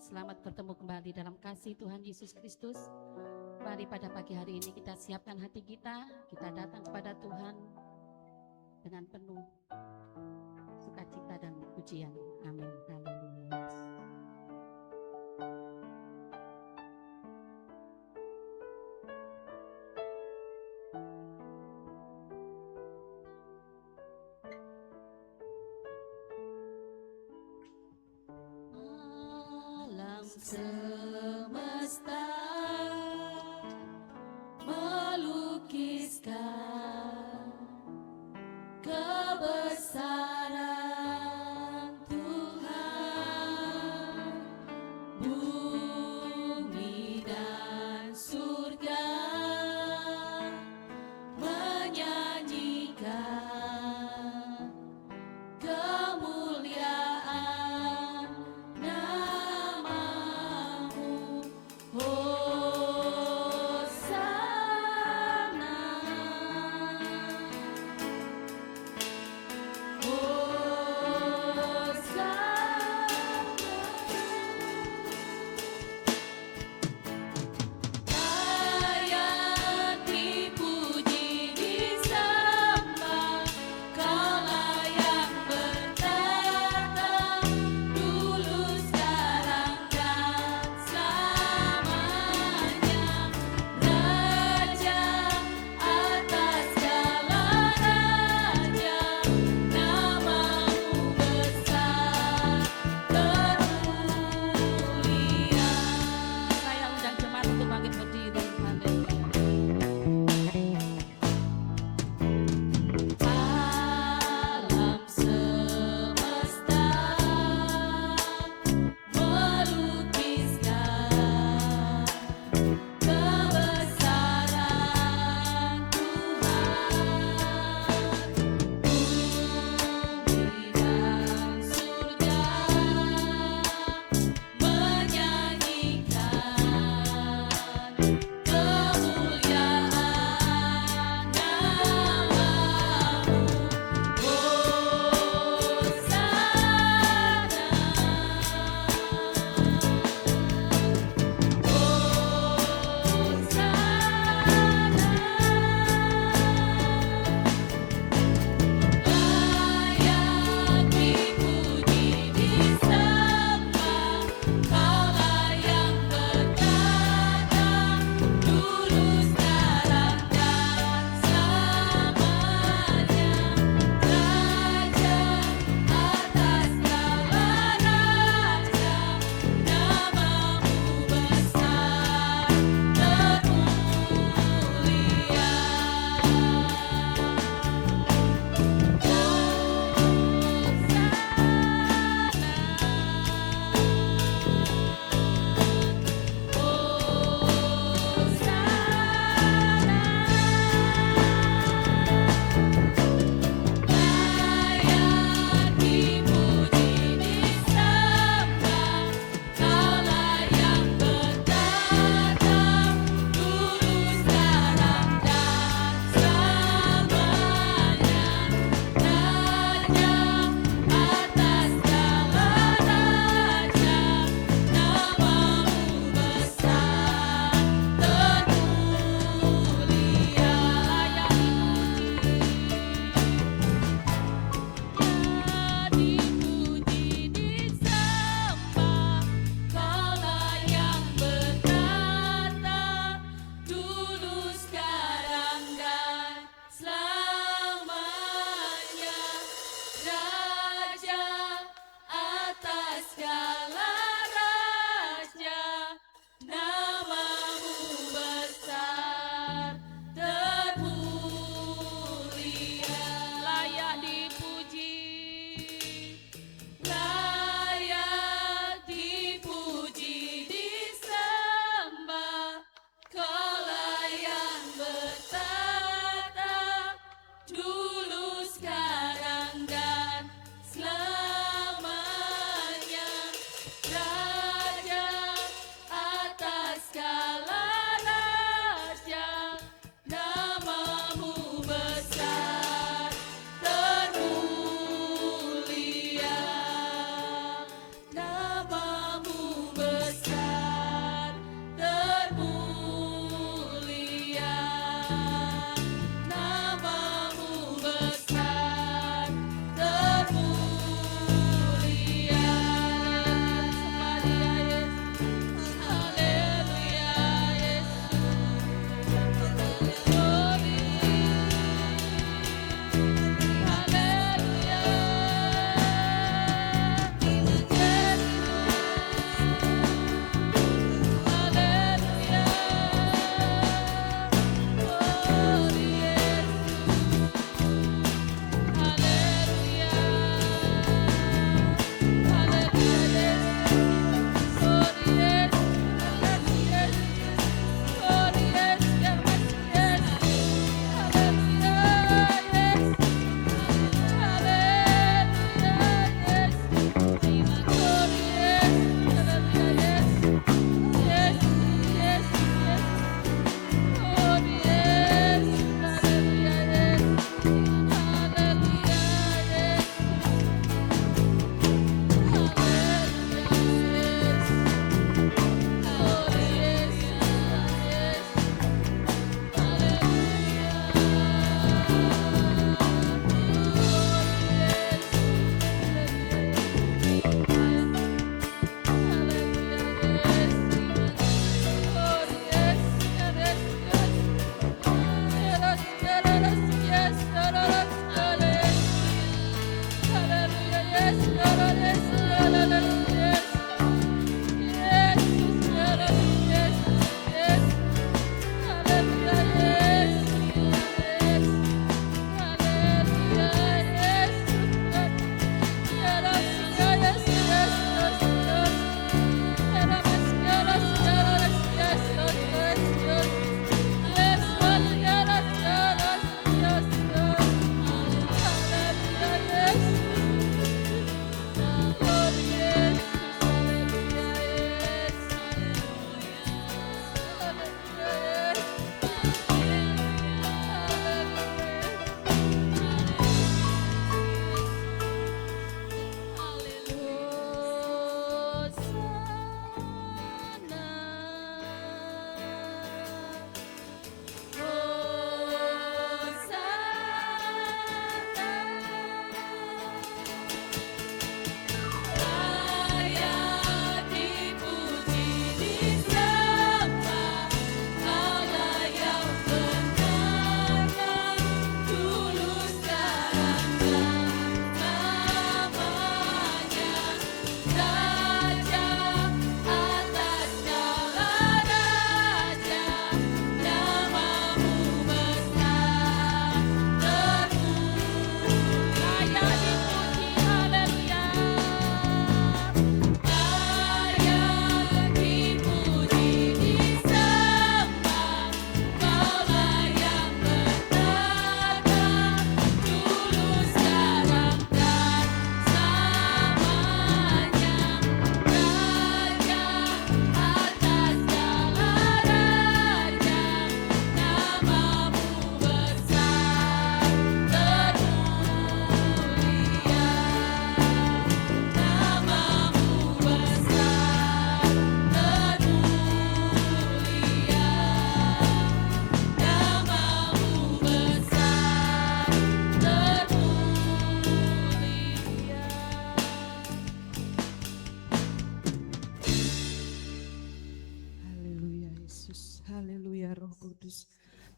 Selamat bertemu kembali dalam kasih Tuhan Yesus Kristus. Mari pada pagi hari ini kita siapkan hati kita datang kepada Tuhan dengan penuh sukacita dan pujian. Amin. Haleluya. Alam semesta melukiskan kebesaran Tuhan, bumi dan surga menyanyikan kemuliaan nama-Mu.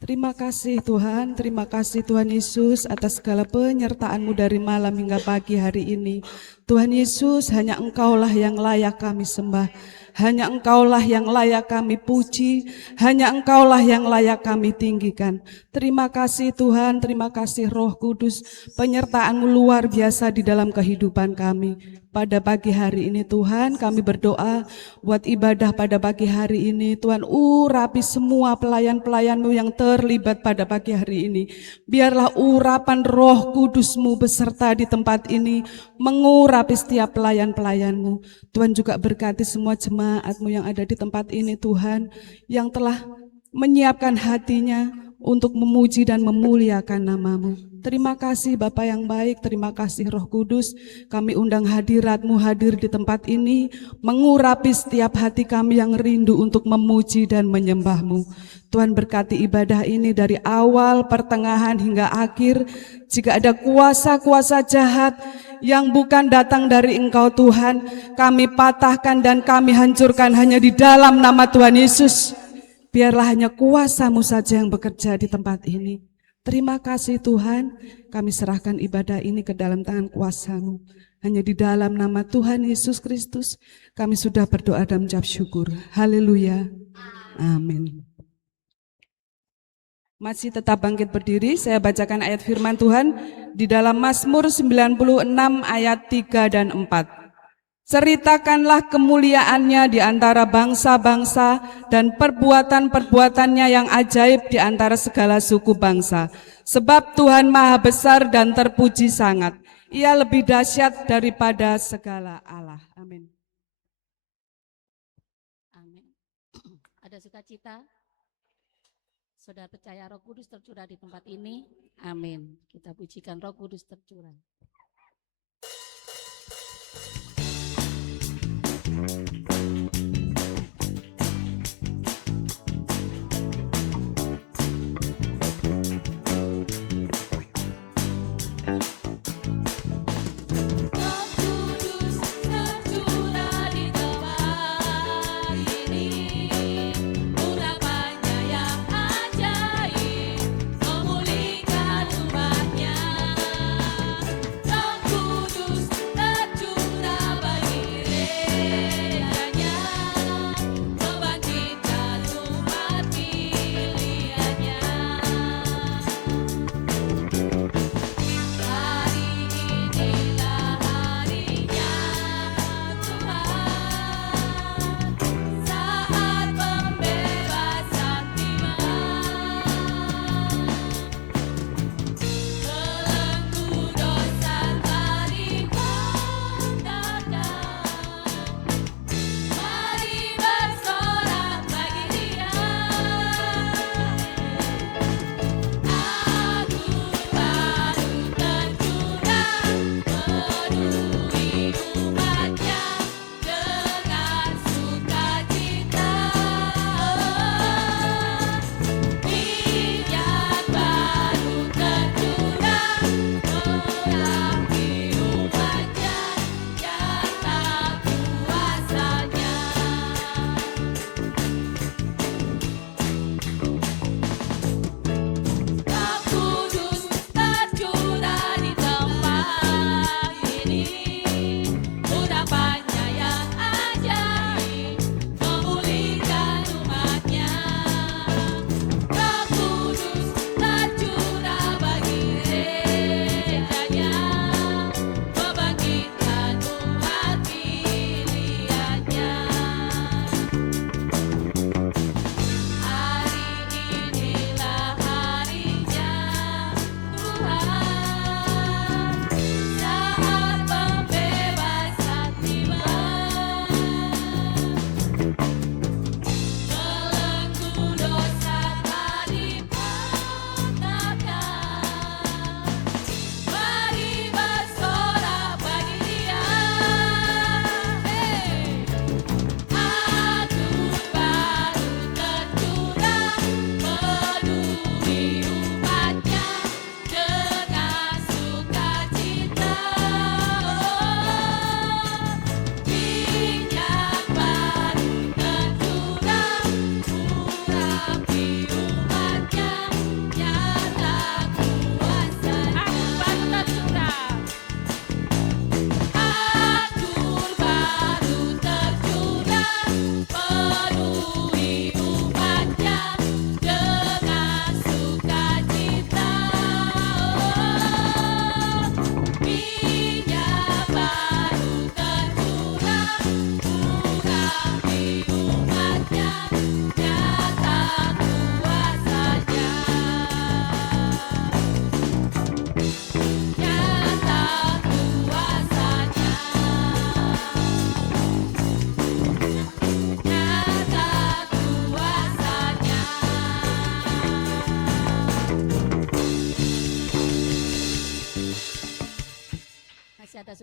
Terima kasih Tuhan, terima kasih Tuhan Yesus atas segala penyertaan-Mu dari malam hingga pagi hari ini. Tuhan Yesus, hanya Engkaulah yang layak kami sembah, hanya Engkaulah yang layak kami puji, hanya Engkaulah yang layak kami tinggikan. Terima kasih Tuhan, terima kasih Roh Kudus, penyertaan-Mu luar biasa di dalam kehidupan kami. Pada pagi hari ini Tuhan, kami berdoa buat ibadah pada pagi hari ini. Tuhan, urapi semua pelayan-pelayan-Mu yang terlibat pada pagi hari ini. Biarlah urapan Roh Kudus-Mu beserta di tempat ini, mengurapi setiap pelayan-pelayan-Mu. Tuhan juga berkati semua jemaat-Mu yang ada di tempat ini Tuhan, yang telah menyiapkan hatinya untuk memuji dan memuliakan nama-Mu. Terima kasih Bapa yang baik, terima kasih Roh Kudus. Kami undang hadirat-Mu hadir di tempat ini, mengurapi setiap hati kami yang rindu untuk memuji dan menyembah-Mu. Tuhan berkati ibadah ini dari awal, pertengahan hingga akhir. Jika ada kuasa-kuasa jahat yang bukan datang dari Engkau Tuhan, kami patahkan dan kami hancurkan hanya di dalam nama Tuhan Yesus. Biarlah hanya kuasa-Mu saja yang bekerja di tempat ini. Terima kasih Tuhan, kami serahkan ibadah ini ke dalam tangan kuasa-Mu. Hanya di dalam nama Tuhan Yesus Kristus, kami sudah berdoa dan mengucap syukur. Haleluya. Amin. Masih tetap bangkit berdiri, saya bacakan ayat firman Tuhan di dalam Mazmur 96 ayat 3 dan 4. Ceritakanlah kemuliaannya di antara bangsa-bangsa dan perbuatan-perbuatannya yang ajaib di antara segala suku bangsa. Sebab Tuhan Maha Besar dan terpuji sangat. Ia lebih dahsyat daripada segala Allah. Amin. Amin. Ada sukacita? Saudara percaya Roh Kudus tercurah di tempat ini? Amin. Kita pujikan Roh Kudus tercurah. Memulihkan umatnya.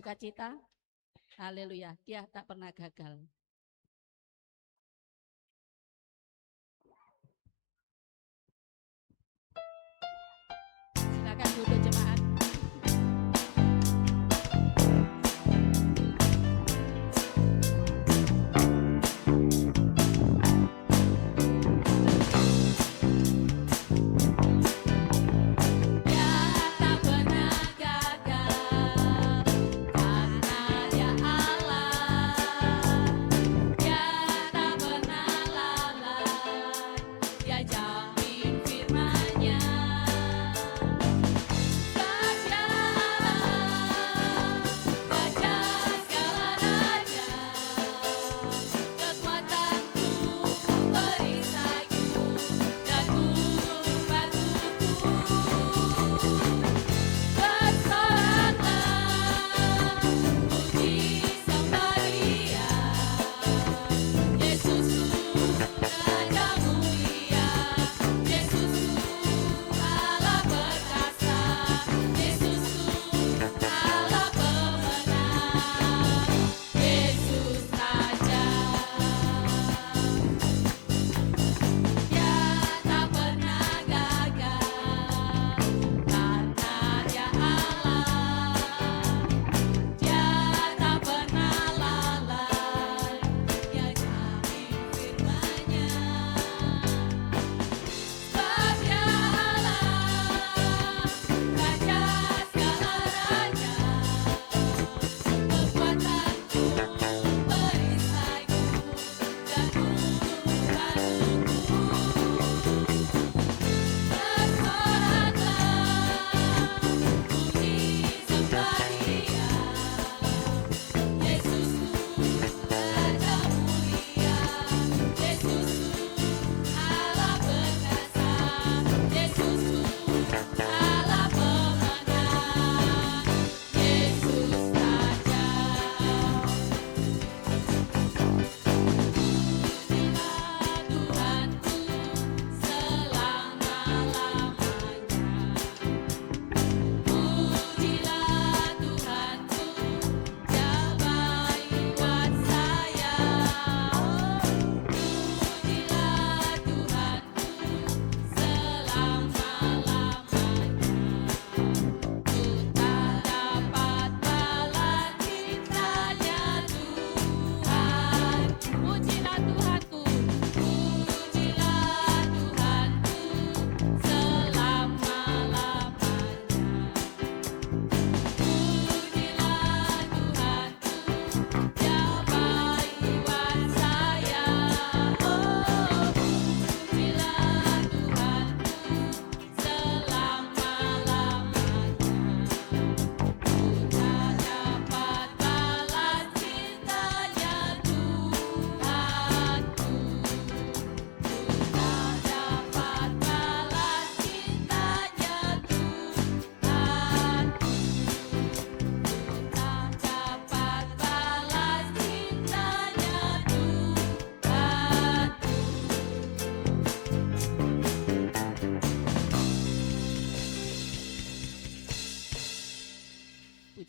sukacita. Haleluya, dia tak pernah gagal. Silakan duduk jemaat.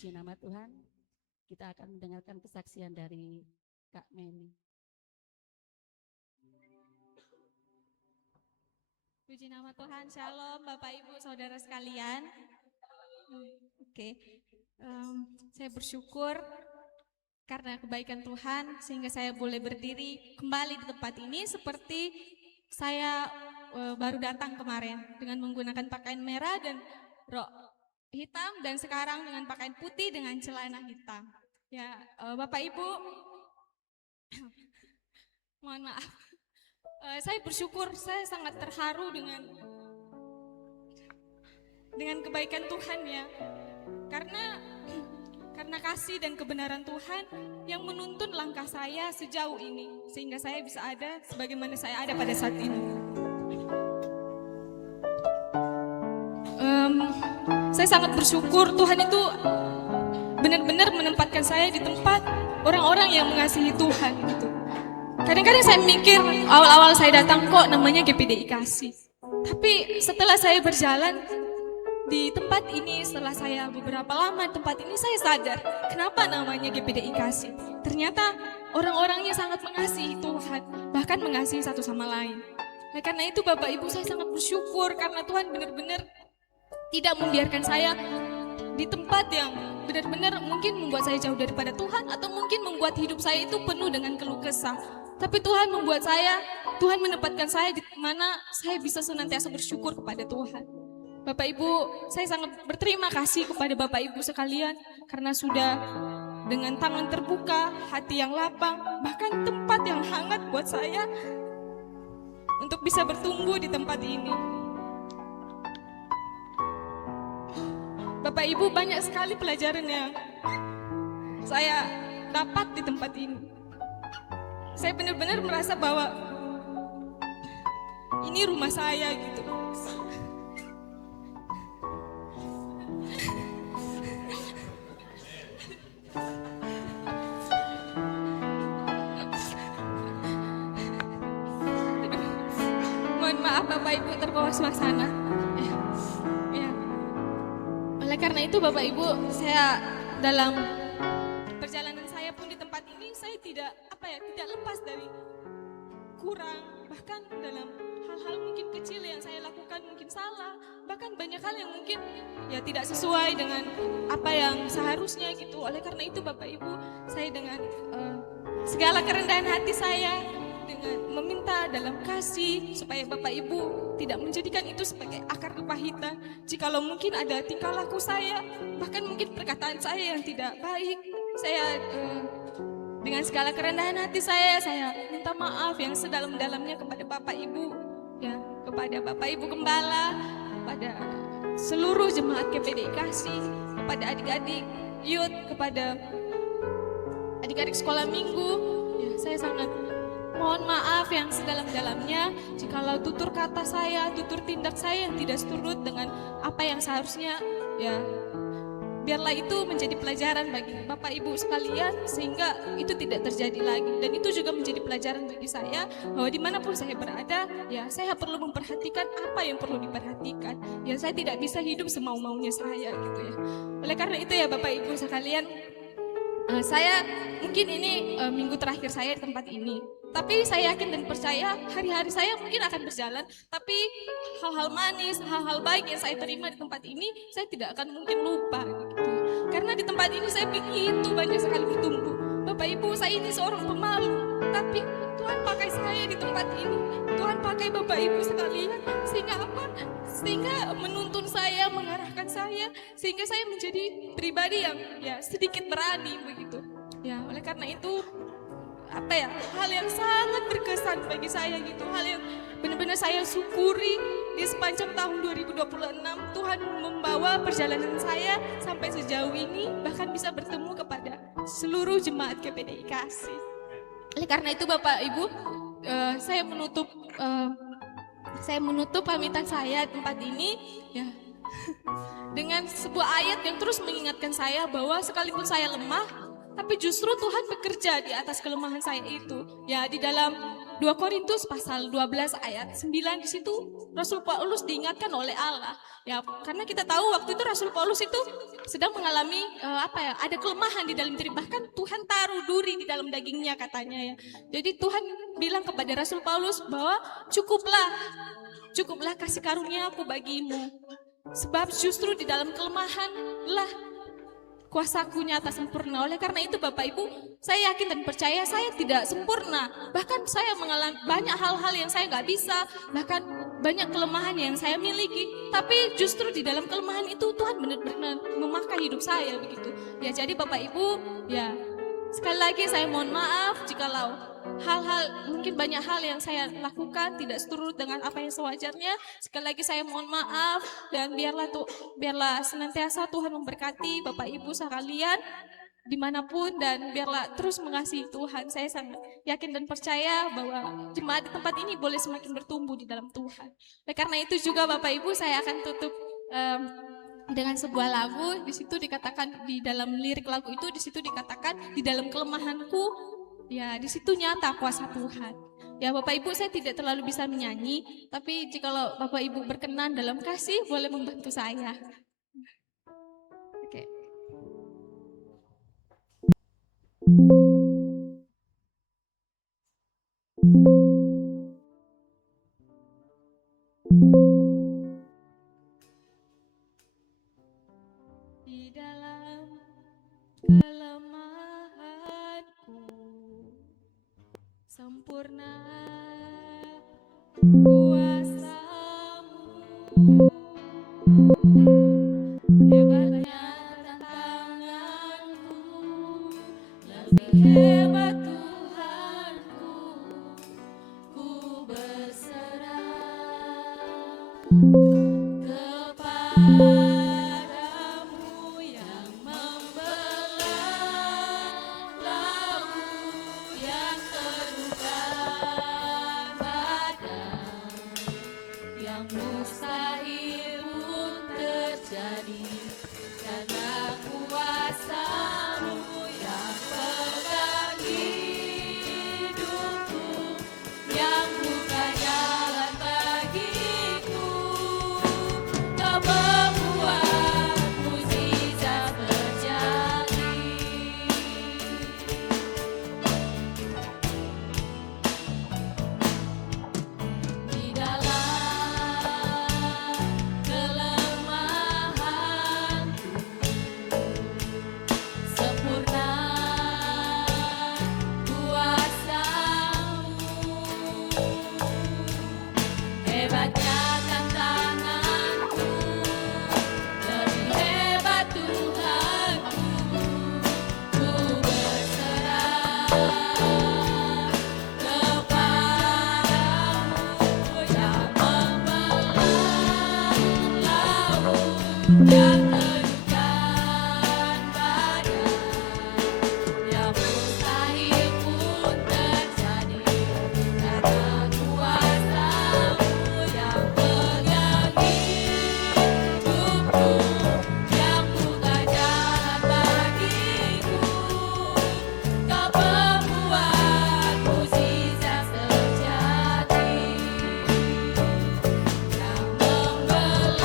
Puji nama Tuhan, kita akan mendengarkan kesaksian dari Kak Meli. Puji nama Tuhan, Shalom Bapak Ibu Saudara sekalian. Saya bersyukur karena kebaikan Tuhan sehingga saya boleh berdiri kembali di tempat ini seperti saya baru datang kemarin dengan menggunakan pakaian merah dan rok hitam dan sekarang dengan pakaian putih dengan celana hitam. Ya, Bapak Ibu, mohon maaf. Saya bersyukur, saya sangat terharu dengan kebaikan Tuhan ya. Karena kasih dan kebenaran Tuhan yang menuntun langkah saya sejauh ini sehingga saya bisa ada sebagaimana saya ada pada saat ini. Saya sangat bersyukur Tuhan itu benar-benar menempatkan saya di tempat orang-orang yang mengasihi Tuhan gitu. Kadang-kadang saya mikir awal-awal saya datang kok namanya GPDI Kasih. Tapi setelah saya berjalan di tempat ini, setelah saya beberapa lama di tempat ini, saya sadar kenapa namanya GPDI Kasih. Ternyata orang-orangnya sangat mengasihi Tuhan, bahkan mengasihi satu sama lain. Nah, karena itu Bapak Ibu, saya sangat bersyukur karena Tuhan benar-benar tidak membiarkan saya di tempat yang benar-benar mungkin membuat saya jauh daripada Tuhan, atau mungkin membuat hidup saya itu penuh dengan keluh kesah. Tapi Tuhan membuat saya, Tuhan menempatkan saya di mana saya bisa senantiasa bersyukur kepada Tuhan. Bapak Ibu, saya sangat berterima kasih kepada Bapak Ibu sekalian karena sudah dengan tangan terbuka, hati yang lapang, bahkan tempat yang hangat buat saya untuk bisa bertumbuh di tempat ini. Bapak Ibu, banyak sekali pelajaran yang saya dapat di tempat ini. Saya benar-benar merasa bahwa ini rumah saya gitu. Mohon maaf Bapak Ibu terbawa suasana. Ya. Oleh karena itu Bapak Ibu, saya dalam perjalanan saya pun di tempat ini saya tidak lepas dari kurang, bahkan dalam hal-hal mungkin kecil yang saya lakukan mungkin salah, bahkan banyak hal yang mungkin ya tidak sesuai dengan apa yang seharusnya gitu. Oleh karena itu Bapak Ibu, saya dengan segala kerendahan hati saya, dengan meminta dalam kasih supaya Bapak Ibu tidak menjadikan itu sebagai akar kepahitan. Jikalau mungkin ada tingkah laku saya, bahkan mungkin perkataan saya yang tidak baik, saya dengan segala kerendahan hati saya minta maaf yang sedalam-dalamnya kepada Bapak Ibu, ya, kepada Bapak Ibu Gembala, kepada seluruh jemaat GPDI Kasih, kepada adik-adik youth, kepada adik-adik sekolah minggu. Ya, saya sangat mohon maaf yang sedalam-dalamnya jikalau tutur kata saya, tutur tindak saya yang tidak seturut dengan apa yang seharusnya, ya. Biarlah itu menjadi pelajaran bagi Bapak Ibu sekalian sehingga itu tidak terjadi lagi. Dan itu juga menjadi pelajaran bagi saya bahwa dimanapun saya berada, ya saya perlu memperhatikan apa yang perlu diperhatikan. Ya saya tidak bisa hidup semau-maunya saya gitu ya. Oleh karena itu ya Bapak Ibu sekalian, saya mungkin ini minggu terakhir saya di tempat ini. Tapi saya yakin dan percaya hari-hari saya mungkin akan berjalan, tapi hal-hal manis, hal-hal baik yang saya terima di tempat ini, saya tidak akan mungkin lupa gitu. Karena di tempat ini saya begitu banyak sekali bertumbuh. Bapak Ibu, saya ini seorang pemalu, tapi Tuhan pakai saya di tempat ini. Tuhan pakai Bapak Ibu sekalian, sehingga apa? Sehingga menuntun saya, mengarahkan saya, sehingga saya menjadi pribadi yang ya sedikit berani begitu. Ya, oleh karena itu hal yang sangat berkesan bagi saya gitu, hal yang benar-benar saya syukuri di sepanjang tahun 2026 Tuhan membawa perjalanan saya sampai sejauh ini, bahkan bisa bertemu kepada seluruh jemaat GPDI Kasih. Oleh karena itu Bapak Ibu, saya menutup pamitan saya di tempat ini ya dengan sebuah ayat yang terus mengingatkan saya bahwa sekalipun saya lemah, tapi justru Tuhan bekerja di atas kelemahan saya itu. Ya, di dalam 2 Korintus pasal 12 ayat 9 di situ Rasul Paulus diingatkan oleh Allah. Ya, karena kita tahu waktu itu Rasul Paulus itu sedang mengalami ada kelemahan di dalam diri, bahkan Tuhan taruh duri di dalam dagingnya katanya ya. Jadi Tuhan bilang kepada Rasul Paulus bahwa cukuplah kasih karunia aku bagimu. Sebab justru di dalam kelemahan lah kuasaku nyata sempurna. Oleh karena itu Bapak Ibu, saya yakin dan percaya saya tidak sempurna. Bahkan saya mengalami banyak hal-hal yang saya nggak bisa, bahkan banyak kelemahan yang saya miliki. Tapi justru di dalam kelemahan itu Tuhan benar-benar memakai hidup saya begitu. Ya, jadi Bapak Ibu, ya sekali lagi saya mohon maaf jikalau mungkin banyak hal yang saya lakukan tidak seturut dengan apa yang sewajarnya. Sekali lagi saya mohon maaf, dan biarlah senantiasa Tuhan memberkati Bapak Ibu sekalian dimanapun, dan biarlah terus mengasihi Tuhan. Saya sangat yakin dan percaya bahwa jemaat di tempat ini boleh semakin bertumbuh di dalam Tuhan. Oleh karena itu juga Bapak Ibu, saya akan tutup dengan sebuah lagu. Di situ dikatakan, di dalam lirik lagu itu di situ dikatakan, di dalam kelemahanku, ya di situ nyata kuasa Tuhan. Ya Bapak Ibu, saya tidak terlalu bisa menyanyi, tapi jikalau Bapak Ibu berkenan dalam kasih, boleh membantu saya. Oke. Di dalam kelemahanku sempurna kuasa-Mu, hebatnya tantanganku, lebih hebat Tuhanku, ku berserah kepadamu yang membelah laut yang terukan badan, yang mustahil pun terjadi karena kuasa-Mu yang pegang hidupku, yang buka jalan bagiku. Kau membuat mukjizat terjadi. Di dalam kelemahanku sempurna kuasa-Mu, hebatnya tantanganku, lebih hebat Tuhanku, ku berserah kepadamu yang membelah laut yang terukan badan, yang mustahil pun terjadi karena kuasa-Mu yang pegang hidupku, yang buka jalan bagiku. Kau membuat mukjizat terjadi, yang membelah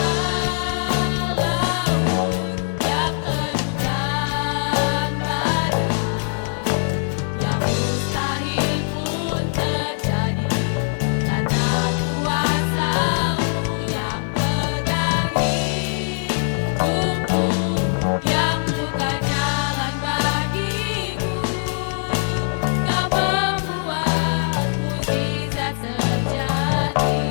laut yang terukan badan, yang mustahil pun terjadi karena kuasa-Mu yang pegang hidupku, yang buka jalan bagiku. Kau membuat mukjizat terjadi.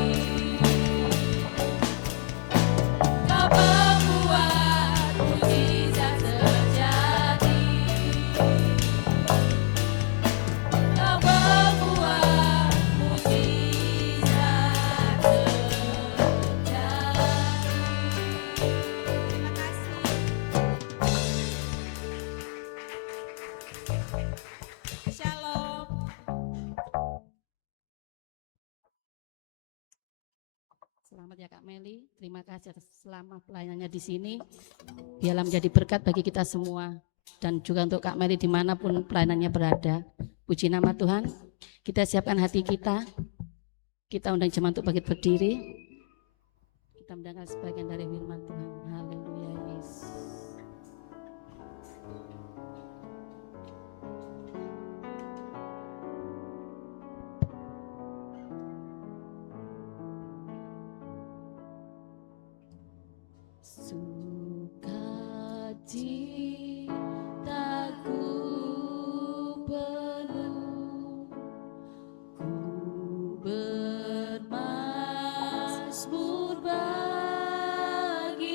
Kau membuat mukjizat terjadi. Kau membuat mukjizat terjadi. Terima kasih. Shalom. Selamat ya Kak Meli, terima kasih atas selama pelayanannya di sini. Biarlah menjadi berkat bagi kita semua dan juga untuk Kak Meli dimanapun pelayanannya berada. Puji nama Tuhan. Kita siapkan hati kita. Kita undang jemaat untuk bangkit berdiri. Kita mendengar sebagian dari firman Tuhan. Haleluya Yesus. Sukacitaku penuh, ku bermazmur bagi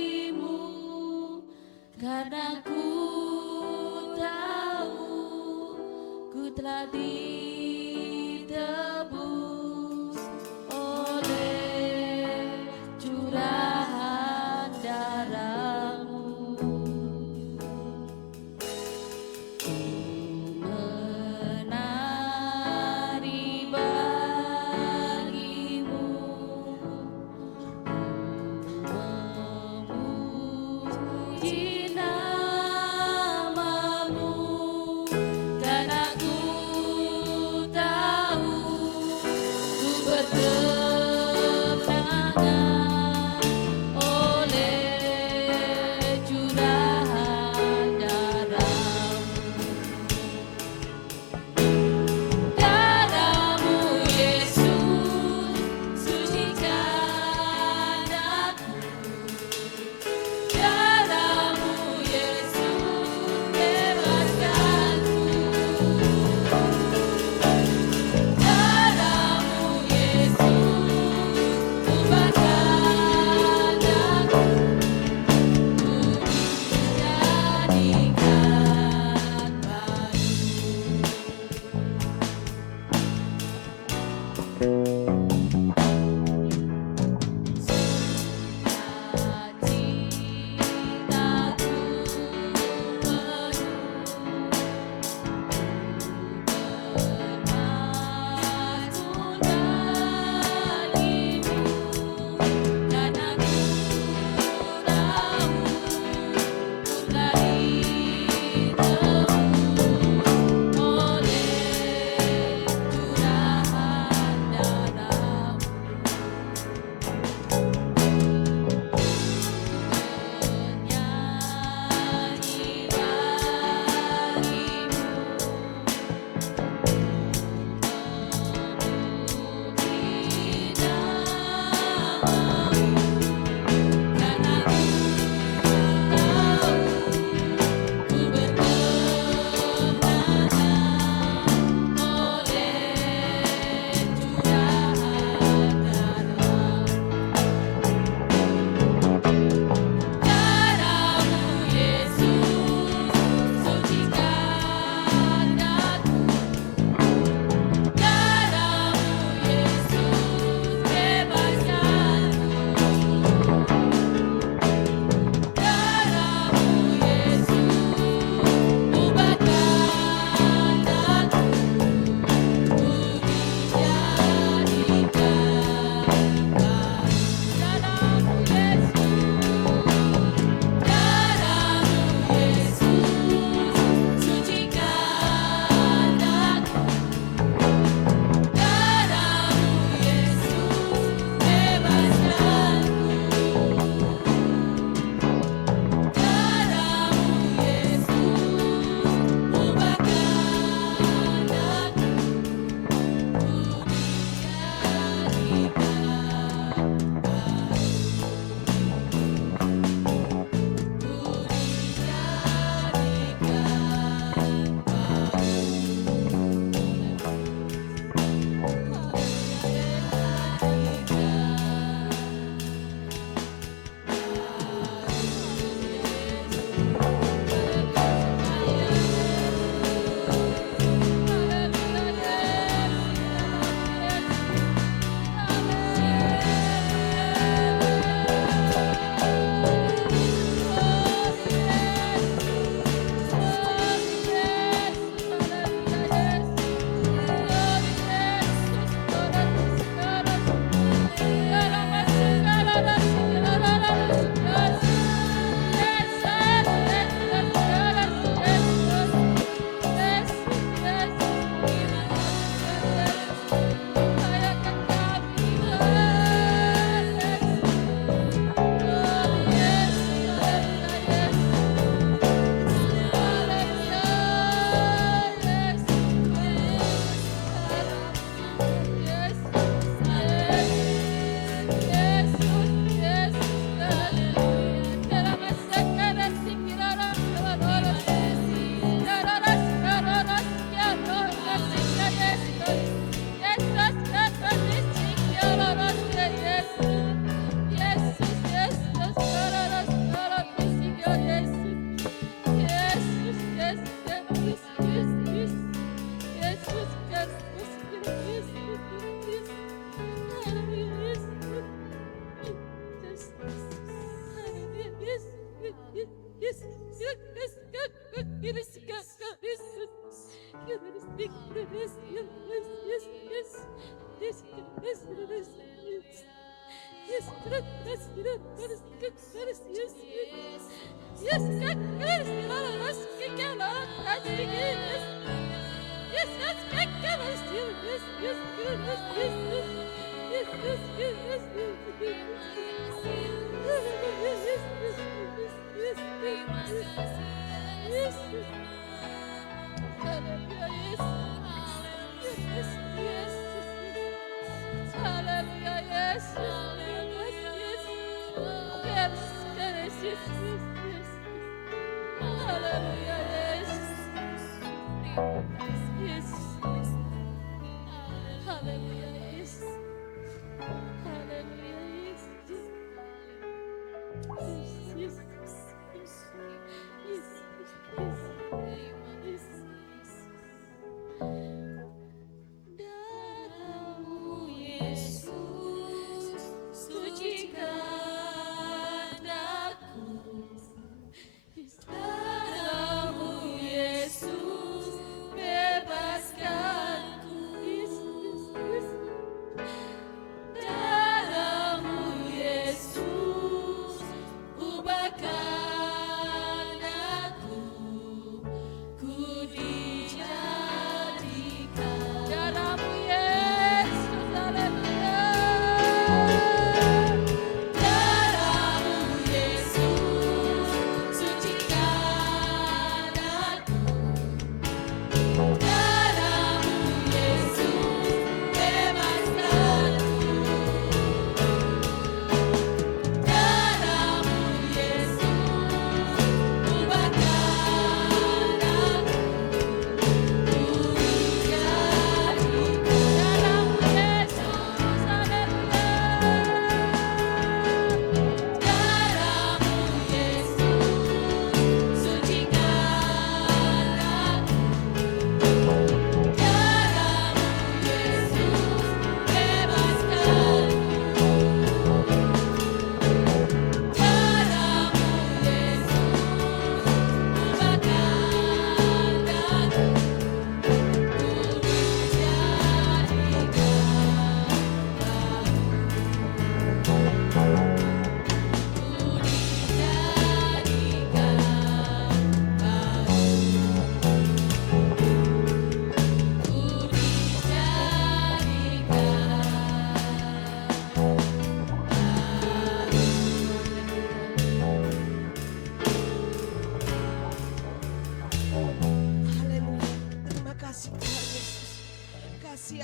Hallelujah, yes.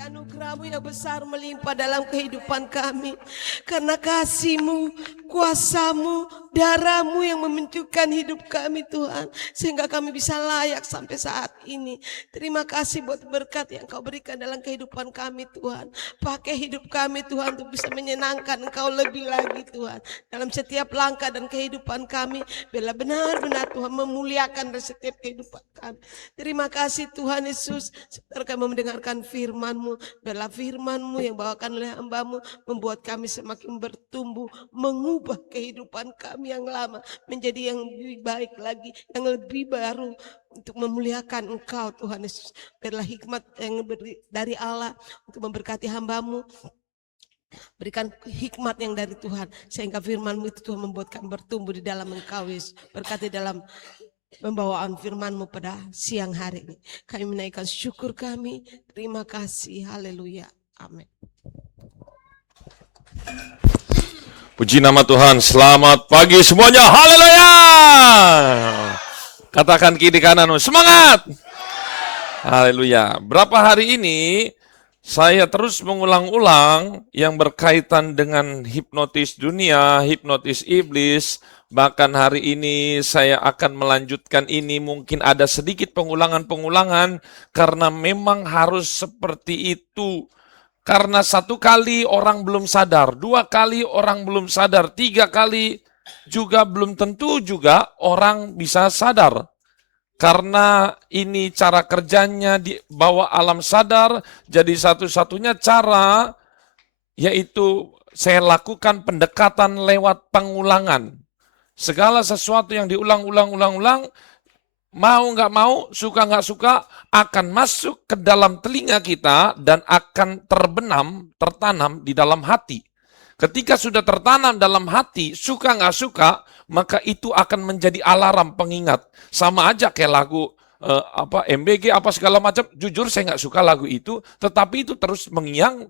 anugerah-Mu yang besar melimpah dalam kehidupan kami. Karena kasih-Mu, kuasa-Mu, darah-Mu yang memunculkan hidup kami Tuhan. Sehingga kami bisa layak sampai saat ini. Terima kasih buat berkat yang Kau berikan dalam kehidupan kami Tuhan. Pakai hidup kami Tuhan untuk bisa menyenangkan Engkau lebih lagi Tuhan. Dalam setiap langkah dan kehidupan kami. Biarlah benar-benar Tuhan memuliakan dari setiap kehidupan kami. Terima kasih Tuhan Yesus. Sebentar kami mendengarkan firman-Mu. Biarlah firman-Mu yang bawakan oleh hamba-Mu membuat kami semakin bertumbuh. Mengubah kehidupan kami yang lama menjadi yang lebih baik lagi. Yang lebih baru untuk memuliakan Engkau Tuhan Yesus. Biarlah hikmat yang dari Allah untuk memberkati hamba-Mu. Berikan hikmat yang dari Tuhan. Sehingga firman-Mu itu Tuhan membuat kami bertumbuh di dalam Engkau Yesus. Berkati dalam pembawaan firman-Mu pada siang hari ini. Kami menaikkan syukur kami. Terima kasih. Haleluya. Amin. Puji nama Tuhan. Selamat pagi semuanya. Haleluya. Katakan kiri kanan. Semangat. Haleluya. Berapa hari ini saya terus mengulang-ulang yang berkaitan dengan hipnotis dunia, hipnotis iblis. Bahkan hari ini saya akan melanjutkan ini, mungkin ada sedikit pengulangan-pengulangan karena memang harus seperti itu. Karena satu kali orang belum sadar, dua kali orang belum sadar, tiga kali juga belum tentu juga orang bisa sadar. Karena ini cara kerjanya di bawah alam sadar, jadi satu-satunya cara yaitu saya lakukan pendekatan lewat pengulangan. Segala sesuatu yang diulang-ulang-ulang-ulang, mau nggak mau, suka nggak suka, akan masuk ke dalam telinga kita dan akan tertanam di dalam hati. Ketika sudah tertanam dalam hati, suka nggak suka, maka itu akan menjadi alarm pengingat. Sama aja kayak lagu MBG apa segala macam. Jujur saya nggak suka lagu itu, tetapi itu terus mengiang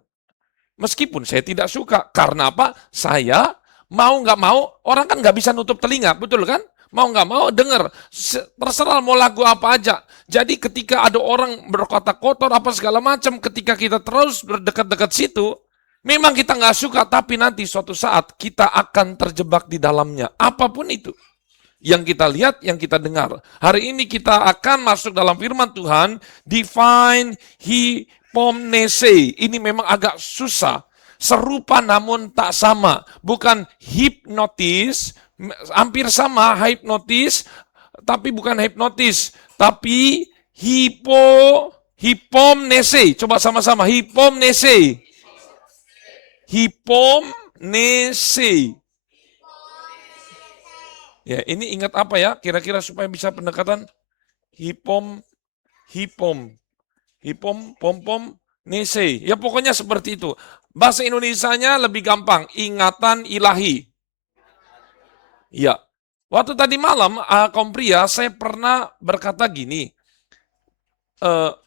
meskipun saya tidak suka. Karena apa? Saya mau nggak mau, orang kan nggak bisa nutup telinga, betul kan? Mau nggak mau dengar, terserah mau lagu apa aja. Jadi ketika ada orang berkata kotor apa segala macam, ketika kita terus berdekat-dekat situ, memang kita nggak suka, tapi nanti suatu saat kita akan terjebak di dalamnya. Apapun itu yang kita lihat, yang kita dengar. Hari ini kita akan masuk dalam firman Tuhan, divine hypomnese. Ini memang agak susah. Serupa namun tak sama. Bukan hipnotis, hampir sama hipnotis, tapi bukan hipnotis, tapi hipomnese. Coba sama-sama, hipomnese. Hipomnese. Ya, ini ingat apa ya? Kira-kira supaya bisa pendekatan hipom, pom, nese. Ya pokoknya seperti itu. Bahasa Indonesianya lebih gampang, ingatan ilahi. Ya, waktu tadi malam, kaum pria, saya pernah berkata gini,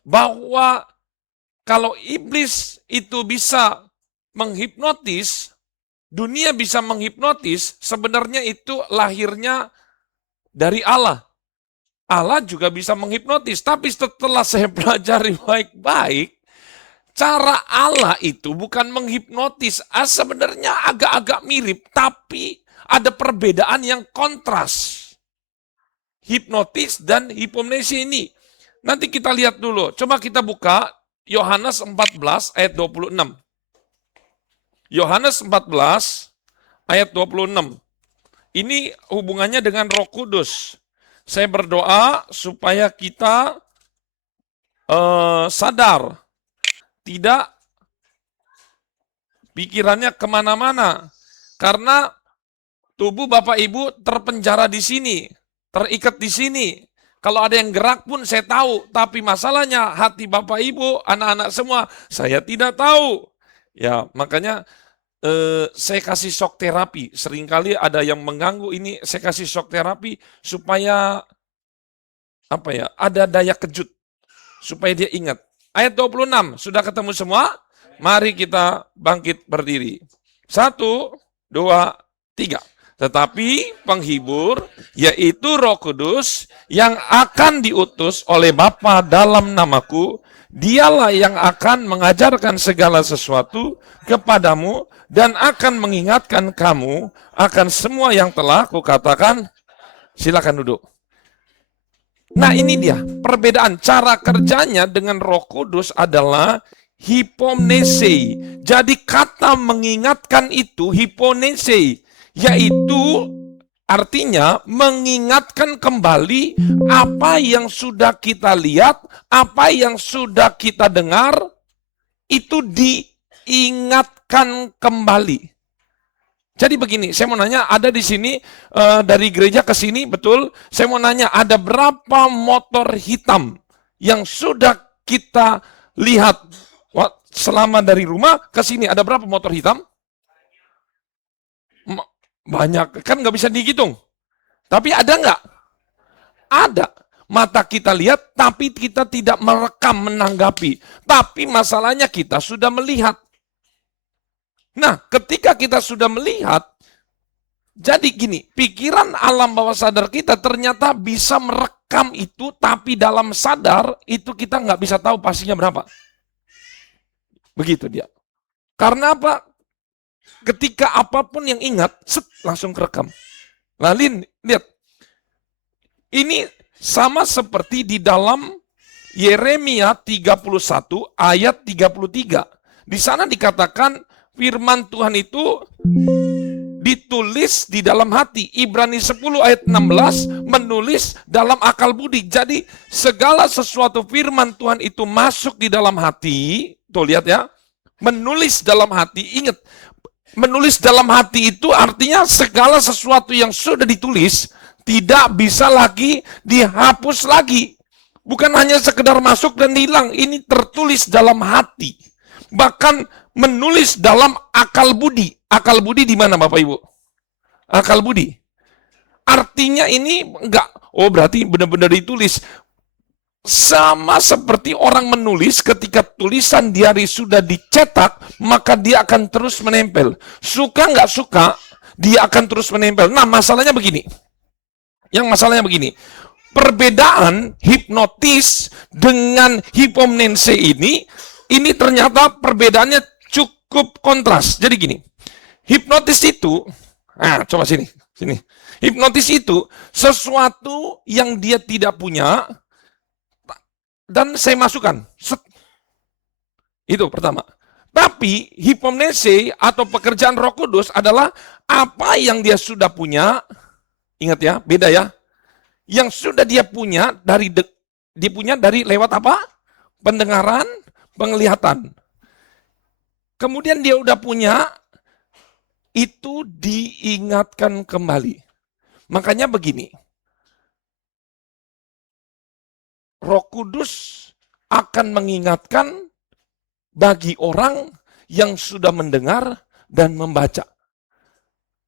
bahwa kalau iblis itu bisa menghipnotis, dunia bisa menghipnotis, sebenarnya itu lahirnya dari Allah. Allah juga bisa menghipnotis, tapi setelah saya pelajari baik-baik, cara Allah itu bukan menghipnotis, sebenarnya agak-agak mirip, tapi ada perbedaan yang kontras. Hipnotis dan hipomnesi ini. Nanti kita lihat dulu, coba kita buka Yohanes 14 ayat 26. Yohanes 14 ayat 26. Ini hubungannya dengan Roh Kudus. Saya berdoa supaya kita sadar, tidak pikirannya kemana-mana. Karena tubuh Bapak Ibu terpenjara di sini, terikat di sini. Kalau ada yang gerak pun saya tahu, tapi masalahnya hati Bapak Ibu, anak-anak semua, saya tidak tahu. Ya, makanya saya kasih shock terapi. Seringkali ada yang mengganggu ini, saya kasih shock terapi supaya ada daya kejut, supaya dia ingat. Ayat 26, sudah ketemu semua? Mari kita bangkit berdiri. 1, 2, 3. Tetapi penghibur, yaitu Roh Kudus, yang akan diutus oleh Bapa dalam namaku, dialah yang akan mengajarkan segala sesuatu kepadamu dan akan mengingatkan kamu akan semua yang telah kukatakan. Silakan duduk. Nah ini dia, perbedaan cara kerjanya dengan Roh Kudus adalah hipomnese. Jadi kata mengingatkan itu hipomnese, yaitu artinya mengingatkan kembali apa yang sudah kita lihat, apa yang sudah kita dengar, itu diingatkan kembali. Jadi begini, saya mau nanya, ada di sini dari gereja ke sini, betul? Saya mau nanya, ada berapa motor hitam yang sudah kita lihat selama dari rumah ke sini? Ada berapa motor hitam? Banyak, kan nggak bisa dihitung. Tapi ada nggak? Ada. Mata kita lihat, tapi kita tidak merekam, menanggapi. Tapi masalahnya kita sudah melihat. Nah, ketika kita sudah melihat, jadi gini, pikiran alam bawah sadar kita ternyata bisa merekam itu, tapi dalam sadar itu kita nggak bisa tahu pastinya berapa. Begitu dia. Karena apa? Ketika apapun yang ingat, langsung kerekam. Lalu lihat, ini sama seperti di dalam Yeremia 31 ayat 33. Di sana dikatakan, firman Tuhan itu ditulis di dalam hati. Ibrani 10 ayat 16 menulis dalam akal budi. Jadi segala sesuatu firman Tuhan itu masuk di dalam hati. Tuh lihat ya. Menulis dalam hati. Ingat, menulis dalam hati itu artinya segala sesuatu yang sudah ditulis tidak bisa lagi dihapus lagi. Bukan hanya sekedar masuk dan hilang. Ini tertulis dalam hati. Bahkan menulis dalam akal budi. Akal budi di mana Bapak Ibu? Akal budi. Artinya ini enggak, berarti benar-benar ditulis. Sama seperti orang menulis, ketika tulisan diari sudah dicetak, maka dia akan terus menempel. Suka nggak suka, dia akan terus menempel. Nah, masalahnya begini. Masalahnya begini. Perbedaan hipnotis dengan hipomnese ini ternyata perbedaannya cukup kontras. Jadi gini, hipnotis itu, coba sini. Hipnotis itu sesuatu yang dia tidak punya, dan saya masukkan. Itu pertama. Tapi hipomnese atau pekerjaan Roh Kudus adalah apa yang dia sudah punya. Ingat ya, beda ya. Yang sudah dia punya dari lewat apa? Pendengaran, penglihatan. Kemudian dia udah punya, itu diingatkan kembali. Makanya begini, Roh Kudus akan mengingatkan bagi orang yang sudah mendengar dan membaca.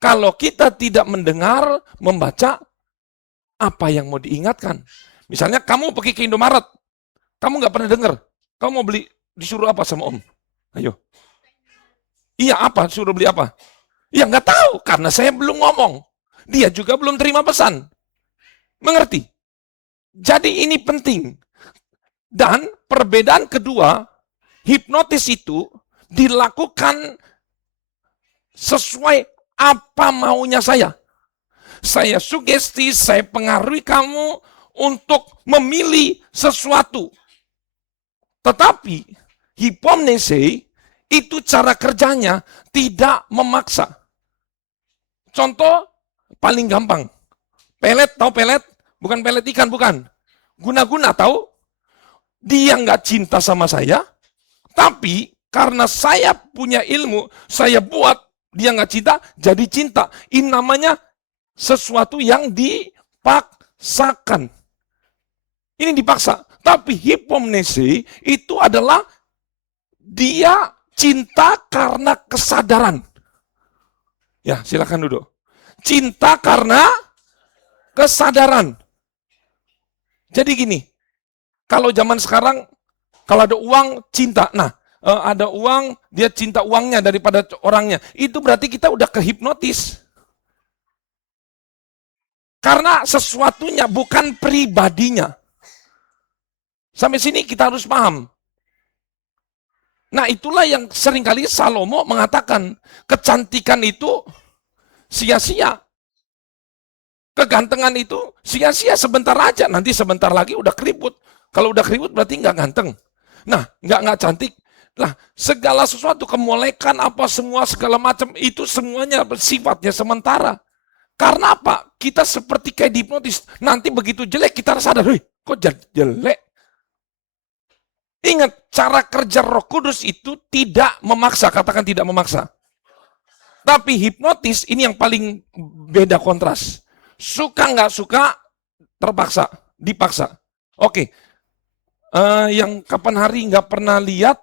Kalau kita tidak mendengar, membaca, apa yang mau diingatkan? Misalnya kamu pergi ke Indomaret, kamu nggak pernah dengar, kamu mau beli, disuruh apa sama Om? Ayo. Iya apa, suruh beli apa? Ya nggak tahu, karena saya belum ngomong. Dia juga belum terima pesan. Mengerti? Jadi ini penting. Dan perbedaan kedua, hipnotis itu dilakukan sesuai apa maunya saya. Saya sugesti, saya pengaruhi kamu untuk memilih sesuatu. Tetapi hipomnese itu cara kerjanya tidak memaksa. Contoh paling gampang. Pelet, tahu pelet? Bukan pelet ikan, bukan. Guna-guna, tahu? Dia nggak cinta sama saya, tapi karena saya punya ilmu, saya buat dia nggak cinta, jadi cinta. Ini namanya sesuatu yang dipaksakan. Ini dipaksa. Tapi hipomnese itu adalah dia cinta karena kesadaran. Ya, silakan duduk. Cinta karena kesadaran. Jadi gini, kalau zaman sekarang, kalau ada uang, cinta. Nah, ada uang, dia cinta uangnya daripada orangnya. Itu berarti kita udah kehipnotis. Karena sesuatunya bukan pribadinya. Sampai sini kita harus paham. Nah, itulah yang seringkali Salomo mengatakan, kecantikan itu sia-sia. Kegantengan itu sia-sia sebentar aja, nanti sebentar lagi udah keriput. Kalau udah keriput berarti nggak ganteng. Nah, nggak cantik. Nah, segala sesuatu, kemolekan, apa semua, segala macam, itu semuanya sifatnya sementara. Karena apa? Kita seperti kayak dihipnotis. Nanti begitu jelek kita sadar, kok jelek? Ingat, cara kerja Roh Kudus itu tidak memaksa, katakan tidak memaksa. Tapi hipnotis ini yang paling beda kontras. Suka nggak suka, terpaksa, dipaksa. Oke, yang kapan hari nggak pernah lihat,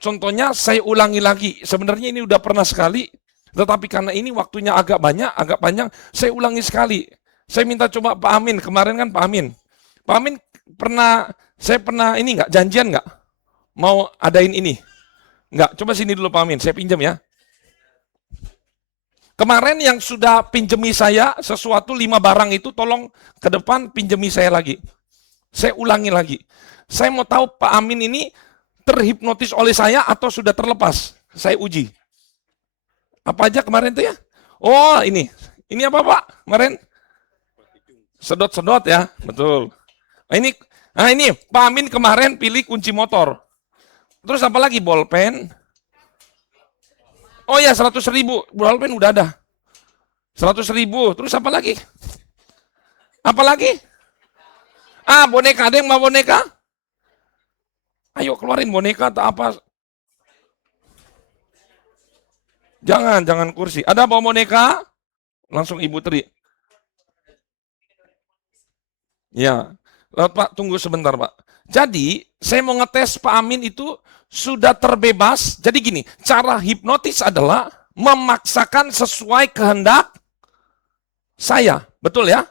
contohnya saya ulangi lagi. Sebenarnya ini udah pernah sekali, tetapi karena ini waktunya agak banyak, agak panjang, saya ulangi sekali. Saya minta coba Pak Amin, kemarin kan Pak Amin. Pak Amin saya pernah ini nggak, janjian nggak? Mau adain ini? Nggak, coba sini dulu Pak Amin, saya pinjam ya. Kemarin yang sudah pinjemi saya sesuatu 5 barang itu, tolong ke depan pinjemi saya lagi. Saya ulangi lagi. Saya mau tahu Pak Amin ini terhipnotis oleh saya atau sudah terlepas. Saya uji. Apa aja kemarin itu ya? Oh ini apa Pak kemarin? Sedot-sedot ya, betul. Nah ini Pak Amin kemarin pilih kunci motor. Terus apa lagi? Bolpen. Oh ya 100.000, bolpen udah ada. 100.000, terus apa lagi? Apa lagi? Boneka, ada yang mau boneka? Ayo keluarin boneka atau apa? Jangan kursi. Ada bawa boneka? Langsung Ibu Tri. Ya, Pak tunggu sebentar Pak. Jadi saya mau ngetes Pak Amin itu sudah terbebas. Jadi gini, cara hipnotis adalah memaksakan sesuai kehendak saya. Betul ya?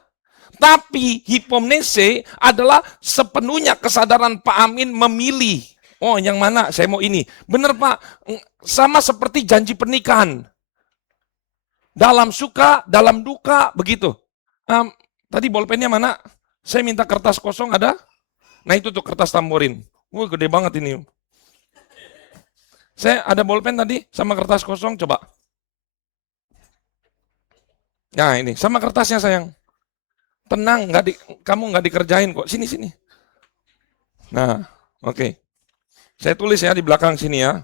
Tapi hipomnese adalah sepenuhnya kesadaran Pak Amin memilih. Oh yang mana? Saya mau ini. Benar Pak, sama seperti janji pernikahan. Dalam suka, dalam duka, begitu. Tadi bolpennya mana? Saya minta kertas kosong ada? Nah itu tuh kertas tamborin. Gede banget ini. Saya ada bolpen tadi sama kertas kosong, coba. Nah ini, sama kertasnya sayang. Tenang, kamu nggak dikerjain kok. Sini. Nah, oke. Saya tulis ya di belakang sini ya.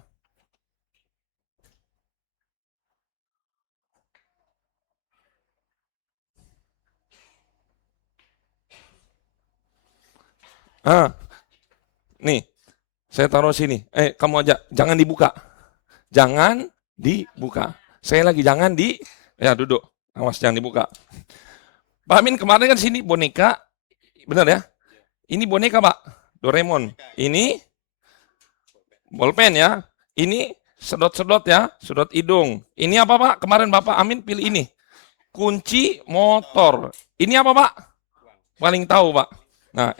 Nih, saya taruh sini. Kamu aja, jangan dibuka. jangan dibuka. Saya lagi jangan ya duduk, awas jangan dibuka. Pak Amin kemarin kan sini boneka, benar ya? Ini boneka Pak, Doraemon. Ini bolpen ya. Ini sedot-sedot ya, sedot hidung. Ini apa Pak? Kemarin Bapak Amin pilih ini. Kunci motor. Ini apa Pak? Paling tahu Pak. Nah,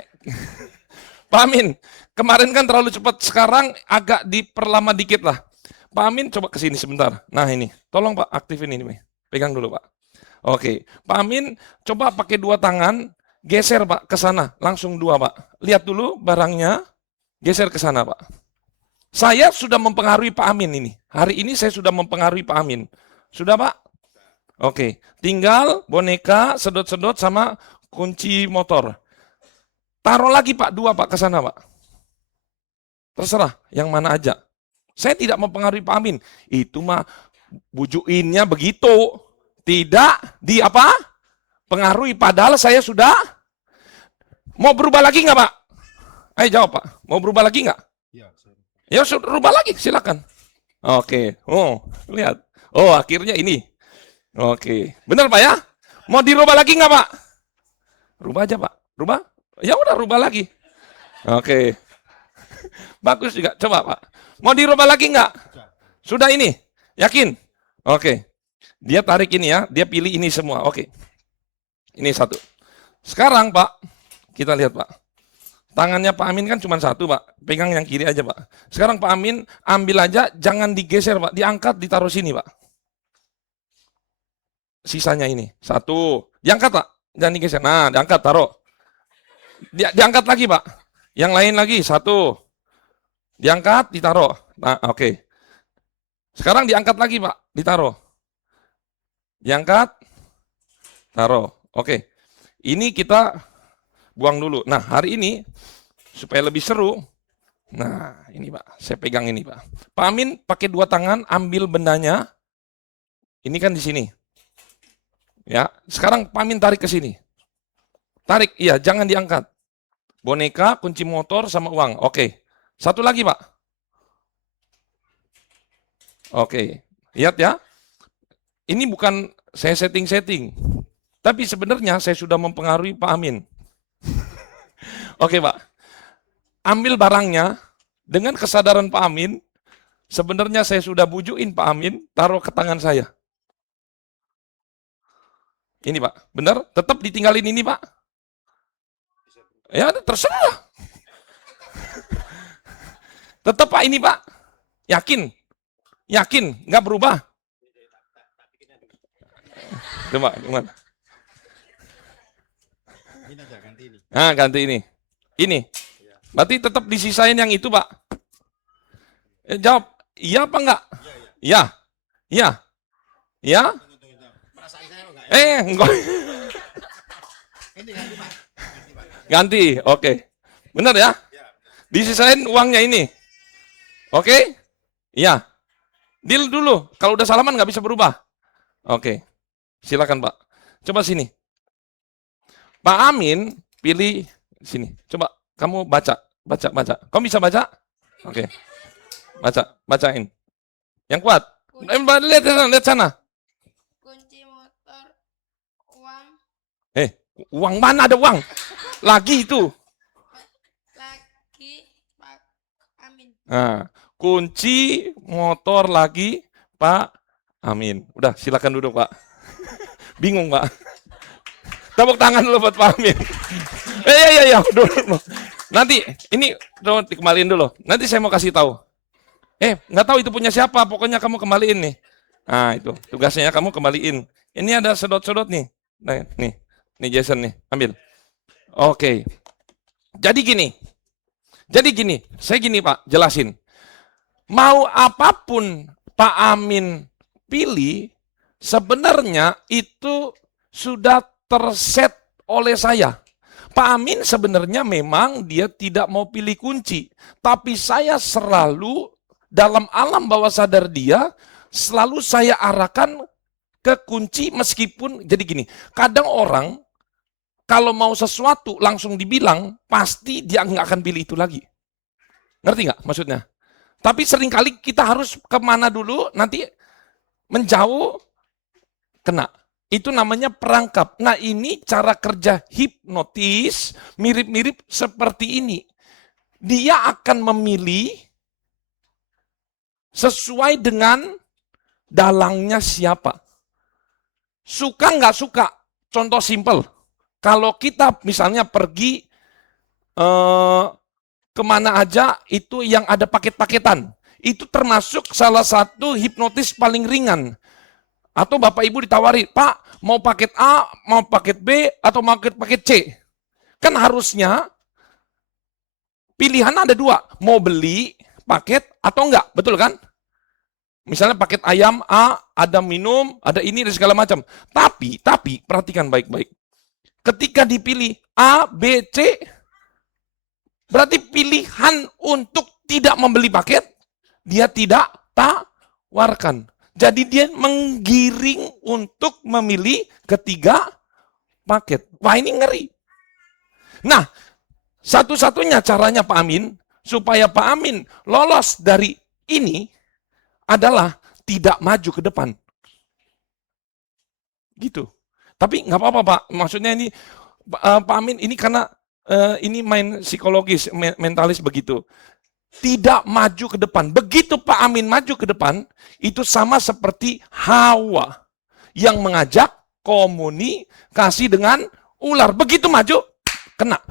Pak Amin, kemarin kan terlalu cepat, sekarang agak diperlama dikit lah. Pak Amin coba ke sini sebentar. Nah ini, tolong Pak aktifin ini. Pegang dulu Pak. Oke, Pak Amin coba pakai 2 tangan, geser Pak ke sana, langsung 2 Pak. Lihat dulu barangnya, geser ke sana Pak. Saya sudah mempengaruhi Pak Amin ini. Hari ini saya sudah mempengaruhi Pak Amin. Sudah Pak? Oke, tinggal boneka, sedot-sedot sama kunci motor. Taruh lagi Pak, 2 Pak ke sana Pak. Terserah, yang mana aja. Saya tidak mempengaruhi Pak Amin. Itu mah bujuinnya begitu. Tidak di apa? Pengaruhi. Padahal saya sudah mau berubah lagi nggak Pak? Ayo jawab Pak. Mau berubah lagi nggak? Ya sudah rubah lagi, silakan. Oke. Oh, lihat. Oh, akhirnya ini. Oke. Benar Pak ya? Mau dirubah lagi nggak Pak? Rubah aja Pak. Rubah? Ya udah rubah lagi. Oke. Bagus juga. Coba Pak. Mau dirubah lagi nggak? Sudah ini? Yakin? Oke. Dia tarik ini ya. Dia pilih ini semua. Oke. Ini 1. Sekarang Pak, kita lihat Pak. Tangannya Pak Amin kan cuma 1 Pak. Pegang yang kiri aja Pak. Sekarang Pak Amin ambil aja, jangan digeser Pak. Diangkat, ditaruh sini Pak. Sisanya ini. 1. Diangkat Pak. Jangan digeser. Nah, diangkat, taruh. Diangkat lagi Pak. Yang lain lagi. 1. Diangkat, ditaruh. Nah, oke. Sekarang diangkat lagi Pak. Ditaruh. Diangkat, taruh. Oke. Ini kita buang dulu. Nah, hari ini supaya lebih seru. Nah, ini Pak. Saya pegang ini Pak. Pak Amin pakai 2 tangan ambil bendanya. Ini kan di sini. Ya, sekarang Pak Amin tarik ke sini. Tarik, iya, jangan diangkat. Boneka, kunci motor sama uang. Oke. 1 lagi Pak. Oke. Lihat ya. Ini bukan saya setting-setting. Tapi sebenarnya saya sudah mempengaruhi Pak Amin. Oke Pak. Ambil barangnya dengan kesadaran Pak Amin. Sebenarnya saya sudah bujuin Pak Amin. Taruh ke tangan saya. Ini Pak. Benar? Tetap ditinggalin ini Pak. Ya terserah. Tetap Pak ini Pak. Yakin? Yakin? Nggak berubah? Coba, gimana? Nah, ganti ini. Ini. Berarti tetap disisain yang itu, Pak. Jawab, iya apa enggak? Iya. Iya. Iya? Enggak. Ganti, oke. Benar ya? Disisain uangnya ini. Oke? Iya. Deal dulu. Kalau udah salaman nggak bisa berubah. Oke. Silakan Pak. Coba sini. Pak Amin pilih sini. Coba kamu baca. Kamu bisa baca? Oke. Bacain. Yang kuat. Lihat sana. Kunci motor, uang. Uang mana ada uang? Lagi itu. Lagi Pak Amin. Nah, kunci motor lagi Pak Amin. Udah, silakan duduk Pak. Bingung Pak. Tepuk tangan dulu buat Pak Amin. Ya, dulu. Nanti ini dikembaliin dulu. Nanti saya mau kasih tahu. Nggak tahu itu punya siapa. Pokoknya kamu kembaliin nih. Nah itu tugasnya kamu kembaliin. Ini ada sedot-sedot nih. Nah, nih Jason nih, ambil. Oke. Jadi gini. Saya gini Pak, jelasin. Mau apapun Pak Amin pilih, sebenarnya itu sudah terset oleh saya. Pak Amin sebenarnya memang dia tidak mau pilih kunci. Tapi saya selalu dalam alam bawah sadar dia, selalu saya arahkan ke kunci meskipun, jadi gini, kadang orang kalau mau sesuatu langsung dibilang, pasti dia nggak akan pilih itu lagi. Ngerti nggak maksudnya? Tapi seringkali kita harus kemana dulu, nanti menjauh, kena. Itu namanya perangkap. Nah ini cara kerja hipnotis mirip-mirip seperti ini. Dia akan memilih sesuai dengan dalangnya siapa. Suka nggak suka? Contoh simpel. Kalau kita misalnya pergi kemana aja itu yang ada paket-paketan. Itu termasuk salah satu hipnotis paling ringan. Atau Bapak Ibu ditawari, Pak mau paket A, mau paket B, atau mau paket C. Kan harusnya pilihan ada dua, mau beli paket atau enggak, betul kan? Misalnya paket ayam A, ada minum, ada ini, dan segala macam. Tapi, perhatikan baik-baik. Ketika dipilih A, B, C, berarti pilihan untuk tidak membeli paket, dia tidak tawarkan. Jadi dia menggiring untuk memilih ketiga paket. Wah ini ngeri. Nah, satu-satunya caranya Pak Amin, supaya Pak Amin lolos dari ini, adalah tidak maju ke depan. Gitu. Tapi nggak apa-apa Pak, maksudnya ini Pak Amin ini karena ini main psikologis, mentalis begitu. Tidak maju ke depan. Begitu Pak Amin maju ke depan, itu sama seperti Hawa yang mengajak komunikasi dengan ular. Begitu maju, kena.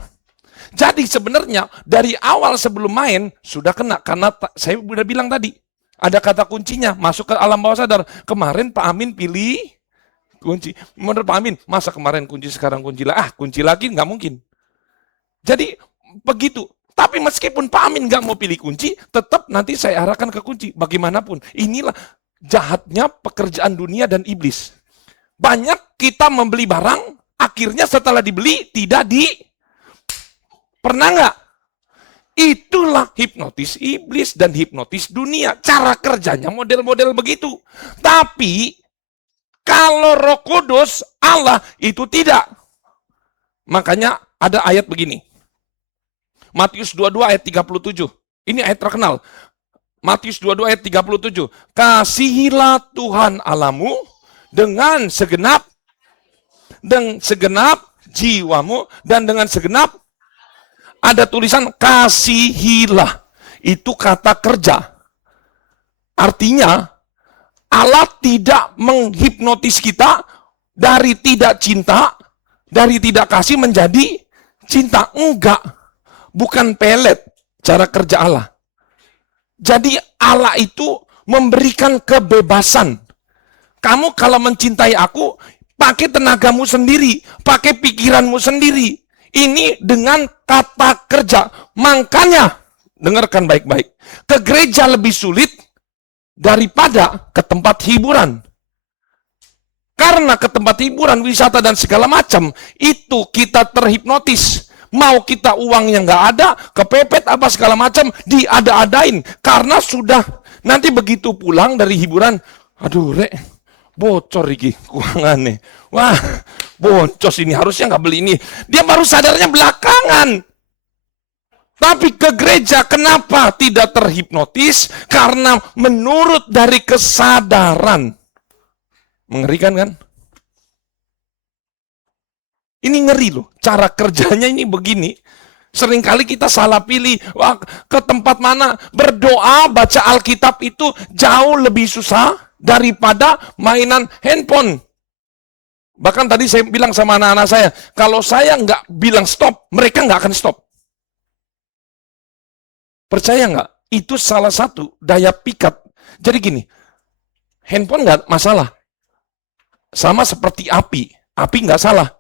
Jadi sebenarnya dari awal sebelum main sudah kena. Karena saya sudah bilang tadi, ada kata kuncinya, masuk ke alam bawah sadar. Kemarin Pak Amin pilih kunci. Menurut Pak Amin, masa kemarin kunci sekarang kunci lagi? Kunci lagi nggak mungkin. Jadi begitu. Tapi meskipun Pak Amin nggak mau pilih kunci, tetap nanti saya arahkan ke kunci. Bagaimanapun, inilah jahatnya pekerjaan dunia dan iblis. Banyak kita membeli barang, akhirnya setelah dibeli tidak pernah nggak? Itulah hipnotis iblis dan hipnotis dunia. Cara kerjanya model-model begitu. Tapi kalau Roh Kudus Allah itu tidak. Makanya ada ayat begini. Matius 22 ayat 37. Ini ayat terkenal. Matius 22 ayat 37. Kasihilah Tuhan Allahmu dengan segenap jiwamu dan dengan segenap, ada tulisan kasihilah. Itu kata kerja. Artinya Allah tidak menghipnotis kita dari tidak cinta, dari tidak kasih menjadi cinta. Enggak. Bukan pelet cara kerja Allah. Jadi Allah itu memberikan kebebasan. Kamu kalau mencintai aku, pakai tenagamu sendiri, pakai pikiranmu sendiri. Ini dengan kata kerja. Makanya, dengarkan baik-baik, ke gereja lebih sulit daripada ke tempat hiburan. Karena ke tempat hiburan, wisata dan segala macam, itu kita terhipnotis. Mau kita uangnya nggak ada, kepepet apa segala macam, diada-adain. Karena sudah, nanti begitu pulang dari hiburan, aduh Rek, bocor iki keuangannya. Wah, boncos ini, harusnya nggak beli ini. Dia baru sadarnya belakangan. Tapi ke gereja kenapa tidak terhipnotis? Karena menurut dari kesadaran. Mengerikan kan? Ini ngeri loh, cara kerjanya ini begini. Seringkali kita salah pilih, wah, ke tempat mana berdoa, baca Alkitab itu jauh lebih susah daripada mainan handphone. Bahkan tadi saya bilang sama anak-anak saya, kalau saya nggak bilang stop, mereka nggak akan stop. Percaya nggak? Itu salah satu daya pikat. Jadi gini, handphone nggak masalah. Sama seperti api nggak salah.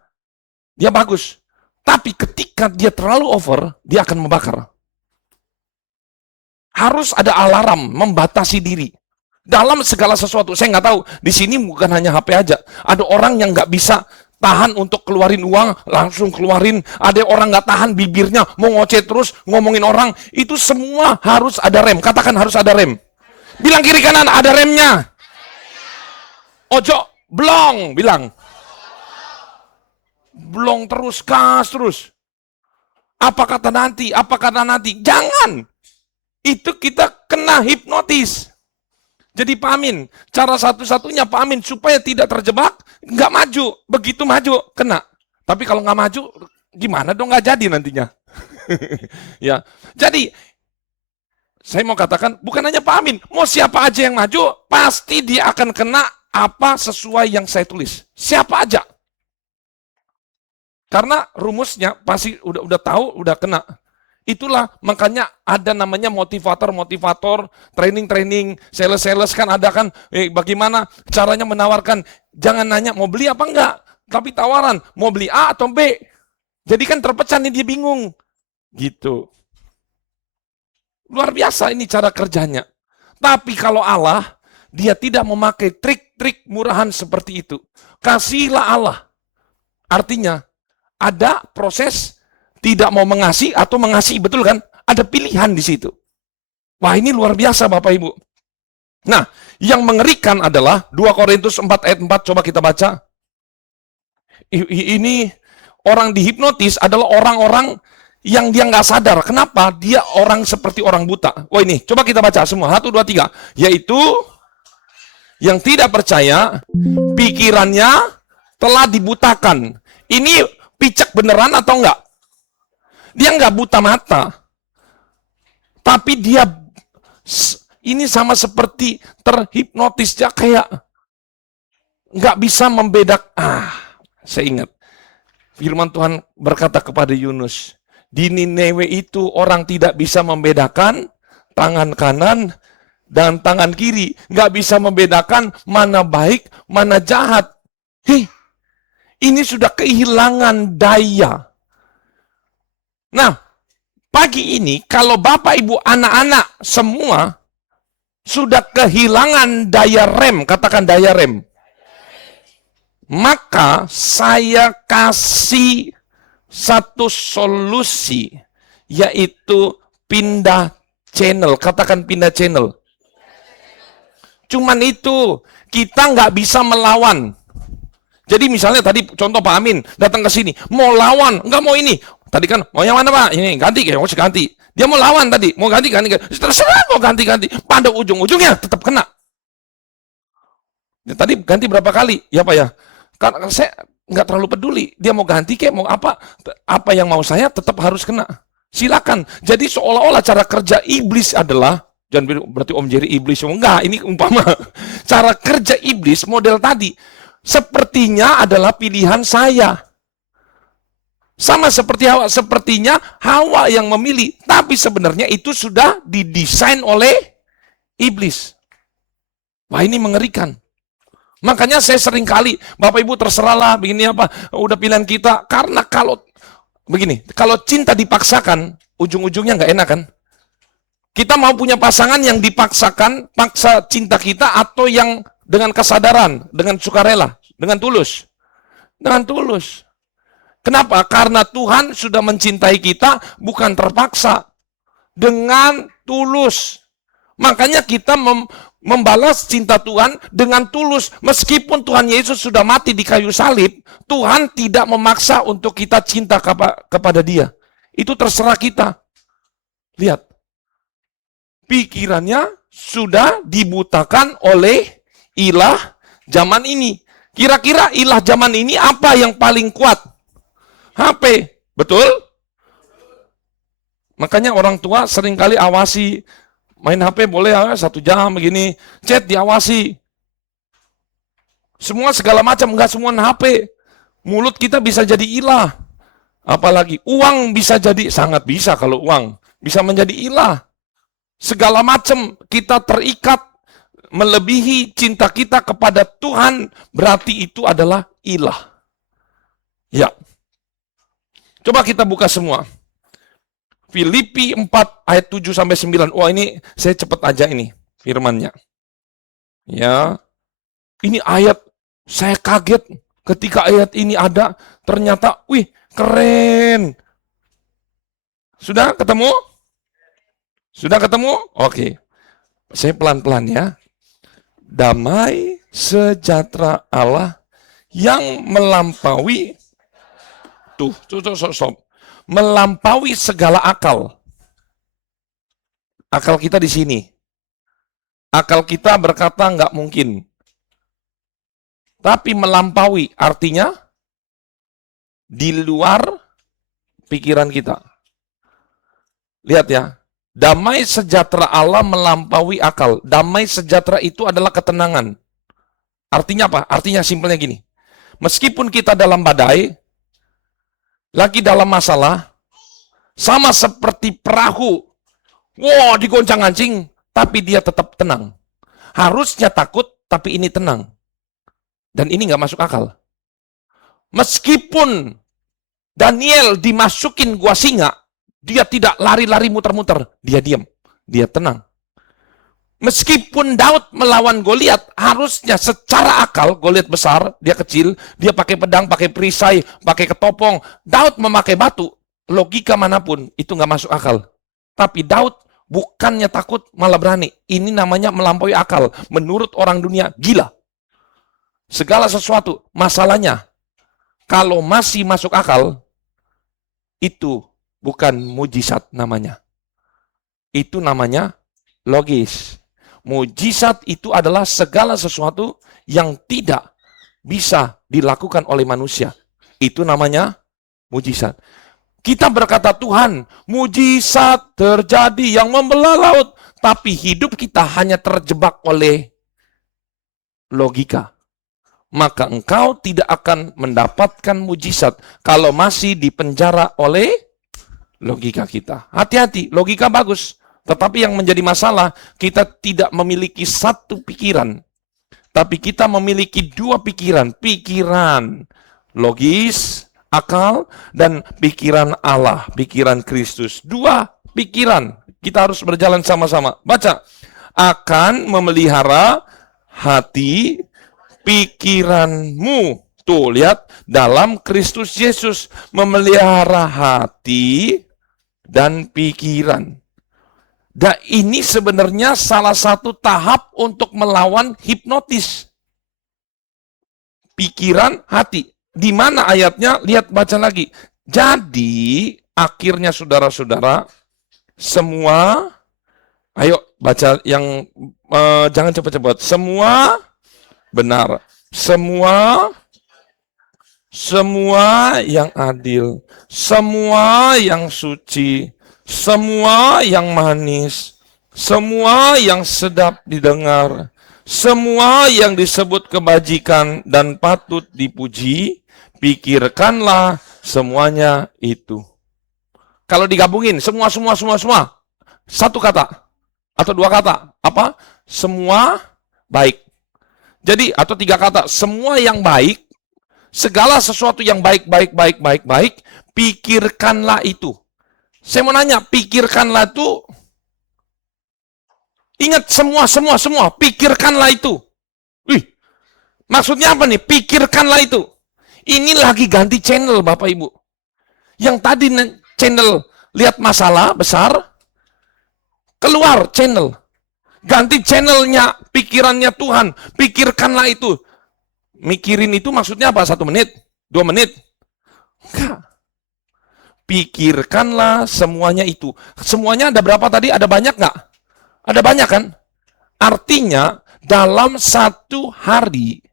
Dia bagus. Tapi ketika dia terlalu over, dia akan membakar. Harus ada alarm membatasi diri. Dalam segala sesuatu, saya nggak tahu, di sini bukan hanya HP aja. Ada orang yang nggak bisa tahan untuk keluarin uang, langsung keluarin. Ada orang nggak tahan bibirnya, mau ngoceh terus, ngomongin orang. Itu semua harus ada rem. Katakan harus ada rem. Bilang kiri kanan, ada remnya. Ojo, blong, bilang. Blong terus, gas terus. Apa kata nanti? Jangan. itu kita kena hipnotis. Jadi Pak Amin, cara satu-satunya Pak Amin supaya tidak terjebak, nggak maju. Begitu maju, kena. Tapi kalau nggak maju, gimana dong, nggak jadi nantinya. Ya, jadi saya mau katakan, bukan hanya Pak Amin, mau siapa aja yang maju, pasti dia akan kena apa sesuai yang saya tulis. Siapa aja. Karena rumusnya pasti udah tahu, udah kena. Itulah makanya ada namanya motivator, training, sales kan ada kan, bagaimana caranya menawarkan. Jangan nanya mau beli apa enggak, tapi tawaran, mau beli A atau B. Jadi kan terpecah nih, dia bingung. Gitu. Luar biasa ini cara kerjanya. Tapi kalau Allah, dia tidak memakai trik-trik murahan seperti itu. Kasihilah Allah. Artinya, ada proses tidak mau mengasihi atau mengasihi, betul kan? Ada pilihan di situ. Wah, ini luar biasa Bapak Ibu. Nah, yang mengerikan adalah 2 Korintus 4 ayat 4, coba kita baca. Ini orang dihipnotis adalah orang-orang yang dia nggak sadar. Kenapa? Dia orang seperti orang buta. Wah, ini, coba kita baca semua. 1, 2, 3. Yaitu, yang tidak percaya, pikirannya telah dibutakan. Ini picek beneran atau enggak? Dia nggak buta mata, tapi dia ini sama seperti terhipnotis, dia kayak nggak bisa membedakan. Saya ingat firman Tuhan berkata kepada Yunus, di Niniwe itu orang tidak bisa membedakan tangan kanan dan tangan kiri, nggak bisa membedakan mana baik, mana jahat. Ini sudah kehilangan daya. Nah, pagi ini kalau Bapak Ibu anak-anak semua sudah kehilangan daya rem, katakan daya rem. Maka saya kasih satu solusi, yaitu pindah channel. Katakan pindah channel. Cuman itu, kita nggak bisa melawan. Jadi misalnya tadi contoh Pak Amin datang ke sini, mau lawan, nggak mau ini. Tadi kan, mau yang mana Pak? Ini, ganti, ya harus ganti. Dia mau lawan tadi, mau ganti. Terserah mau ganti. Pada ujung-ujungnya tetap kena. Ya, tadi ganti berapa kali? Ya Pak ya. Karena saya nggak terlalu peduli. Dia mau ganti kayak mau apa yang mau saya tetap harus kena. Silakan. Jadi seolah-olah cara kerja iblis adalah, jangan berarti Om Jerry iblis. Enggak, ini umpama. Cara kerja iblis model tadi, sepertinya adalah pilihan saya. Sama seperti Hawa, sepertinya Hawa yang memilih, tapi sebenarnya itu sudah didesain oleh iblis. Wah, ini mengerikan. Makanya saya sering kali, Bapak Ibu terserahlah begini apa, udah pilihan kita. Karena kalau begini, kalau cinta dipaksakan, ujung-ujungnya nggak enak kan? Kita mau punya pasangan yang dipaksakan, paksa cinta kita, atau yang dengan kesadaran, dengan sukarela, dengan tulus. Dengan tulus. Kenapa? Karena Tuhan sudah mencintai kita bukan terpaksa, dengan tulus. Makanya kita membalas cinta Tuhan dengan tulus. Meskipun Tuhan Yesus sudah mati di kayu salib, Tuhan tidak memaksa untuk kita cinta kepada Dia. Itu terserah kita. Lihat. Pikirannya sudah dibutakan oleh ilah zaman ini. Kira-kira ilah zaman ini apa yang paling kuat? HP, betul? Makanya orang tua seringkali awasi, main HP boleh 1 jam begini, chat diawasi. Semua segala macam, enggak semua HP. Mulut kita bisa jadi ilah. Apalagi uang bisa jadi, sangat bisa kalau uang. Bisa menjadi ilah. Segala macam kita terikat, melebihi cinta kita kepada Tuhan, berarti itu adalah ilah. Ya. Coba kita buka semua. Filipi 4 ayat 7 sampai 9. Wah, ini saya cepat aja ini firman-nya. Ya. Ini ayat saya kaget ketika ayat ini ada, ternyata wih, keren. Sudah ketemu? Sudah ketemu? Oke. Saya pelan-pelan ya. Damai sejahtera Allah yang melampaui melampaui segala akal. Akal kita di sini. Akal kita berkata nggak mungkin. Tapi melampaui artinya di luar pikiran kita. Lihat ya, damai sejahtera Allah melampaui akal. Damai sejahtera itu adalah ketenangan. Artinya apa? Artinya simpelnya gini. Meskipun kita dalam badai, lagi dalam masalah, sama seperti perahu. Wah, digoncang-gancing, tapi dia tetap tenang. Harusnya takut, tapi ini tenang. Dan ini nggak masuk akal. Meskipun Daniel dimasukin gua singa, dia tidak lari-lari muter-muter. Dia diam, dia tenang. Meskipun Daud melawan Goliat, harusnya secara akal, Goliat besar, dia kecil, dia pakai pedang, pakai perisai, pakai ketopong. Daud memakai batu, logika manapun, itu nggak masuk akal. Tapi Daud bukannya takut, malah berani. Ini namanya melampaui akal. Menurut orang dunia, gila. Segala sesuatu, masalahnya, kalau masih masuk akal, itu bukan mujizat namanya. Itu namanya logis. Mujizat itu adalah segala sesuatu yang tidak bisa dilakukan oleh manusia. Itu namanya mujizat. Kita berkata, Tuhan, mujizat terjadi yang membelah laut. Tapi hidup kita hanya terjebak oleh logika. Maka engkau tidak akan mendapatkan mujizat kalau masih dipenjara oleh logika kita. Hati-hati, logika bagus. Tetapi yang menjadi masalah, kita tidak memiliki satu pikiran. Tapi kita memiliki dua pikiran. Pikiran logis, akal, dan pikiran Allah, pikiran Kristus. Dua pikiran. Kita harus berjalan sama-sama. Baca. Akan memelihara hati pikiranmu. Tuh, lihat. Dalam Kristus Yesus memelihara hati dan pikiran. Dan ini sebenarnya salah satu tahap untuk melawan hipnotis. Pikiran, hati. Di mana ayatnya? Lihat, baca lagi. Jadi, akhirnya saudara-saudara, semua, ayo baca yang, jangan cepat-cepat. Semua benar. Semua yang adil. Semua yang suci. Semua yang manis, semua yang sedap didengar, semua yang disebut kebajikan dan patut dipuji, pikirkanlah semuanya itu. Kalau digabungin, semua, satu kata atau dua kata, apa? Semua baik. Jadi, atau tiga kata, semua yang baik, segala sesuatu yang baik, pikirkanlah itu. Saya mau nanya, pikirkanlah itu, ingat semua, pikirkanlah itu. Wih, maksudnya apa nih? Pikirkanlah itu. Ini lagi ganti channel, Bapak Ibu. Yang tadi channel lihat masalah besar, keluar channel. Ganti channelnya, pikirannya Tuhan. Pikirkanlah itu. Mikirin itu maksudnya apa? 1 menit? 2 menit? Enggak. Pikirkanlah semuanya itu. Semuanya ada berapa tadi? Ada banyak nggak? Ada banyak kan? Artinya dalam satu hari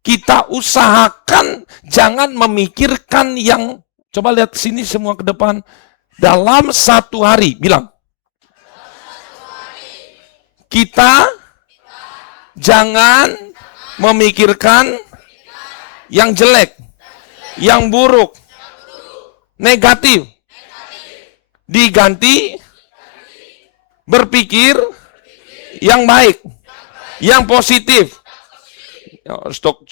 kita usahakan jangan memikirkan yang, coba lihat sini semua ke depan. Dalam satu hari, bilang. Kita jangan memikirkan yang jelek, yang buruk, negatif. Diganti berpikir yang baik, yang positif.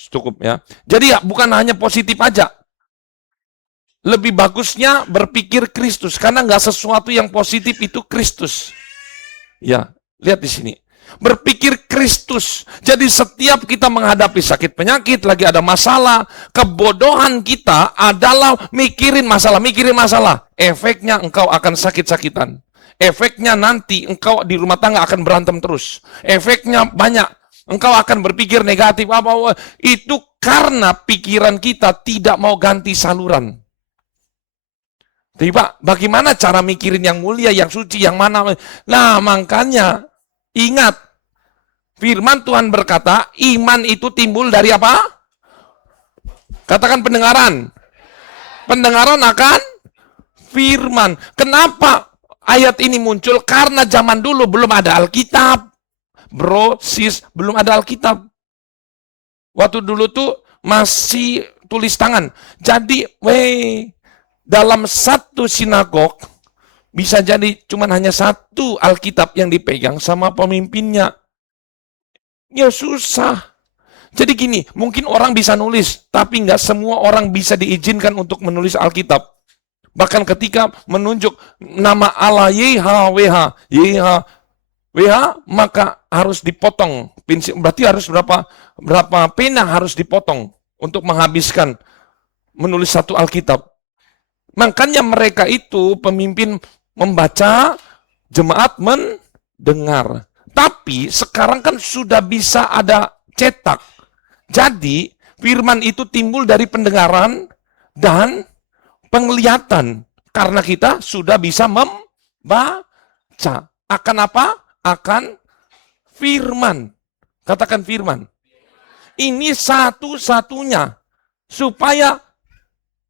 Cukup ya. Jadi ya, bukan hanya positif aja. Lebih bagusnya berpikir Kristus, karena nggak sesuatu yang positif itu Kristus. Ya, lihat di sini. Berpikir Kristus. Jadi setiap kita menghadapi sakit penyakit, lagi ada masalah, kebodohan kita adalah mikirin masalah. Efeknya engkau akan sakit-sakitan. Efeknya nanti engkau di rumah tangga akan berantem terus. Efeknya banyak. Engkau akan berpikir negatif. Itu karena pikiran kita tidak mau ganti saluran. Tapi Pak, bagaimana cara mikirin yang mulia, yang suci, yang mana? Nah, makanya ingat, firman Tuhan berkata, iman itu timbul dari apa? Katakan pendengaran. Pendengaran akan firman. Kenapa ayat ini muncul? Karena zaman dulu belum ada Alkitab. Bro, sis, belum ada Alkitab. Waktu dulu tuh masih tulis tangan. Jadi, dalam satu sinagog bisa jadi cuma hanya satu Alkitab yang dipegang sama pemimpinnya. Ya susah. Jadi gini, mungkin orang bisa nulis, tapi nggak semua orang bisa diizinkan untuk menulis Alkitab. Bahkan ketika menunjuk nama Allah YHWH, maka harus dipotong. Berarti harus berapa pena harus dipotong untuk menghabiskan menulis satu Alkitab. Makanya mereka itu pemimpin membaca, jemaat mendengar. Tapi sekarang kan sudah bisa ada cetak. Jadi firman itu timbul dari pendengaran dan penglihatan. Karena kita sudah bisa membaca. Akan apa? Akan firman. Katakan firman. Ini satu-satunya. Supaya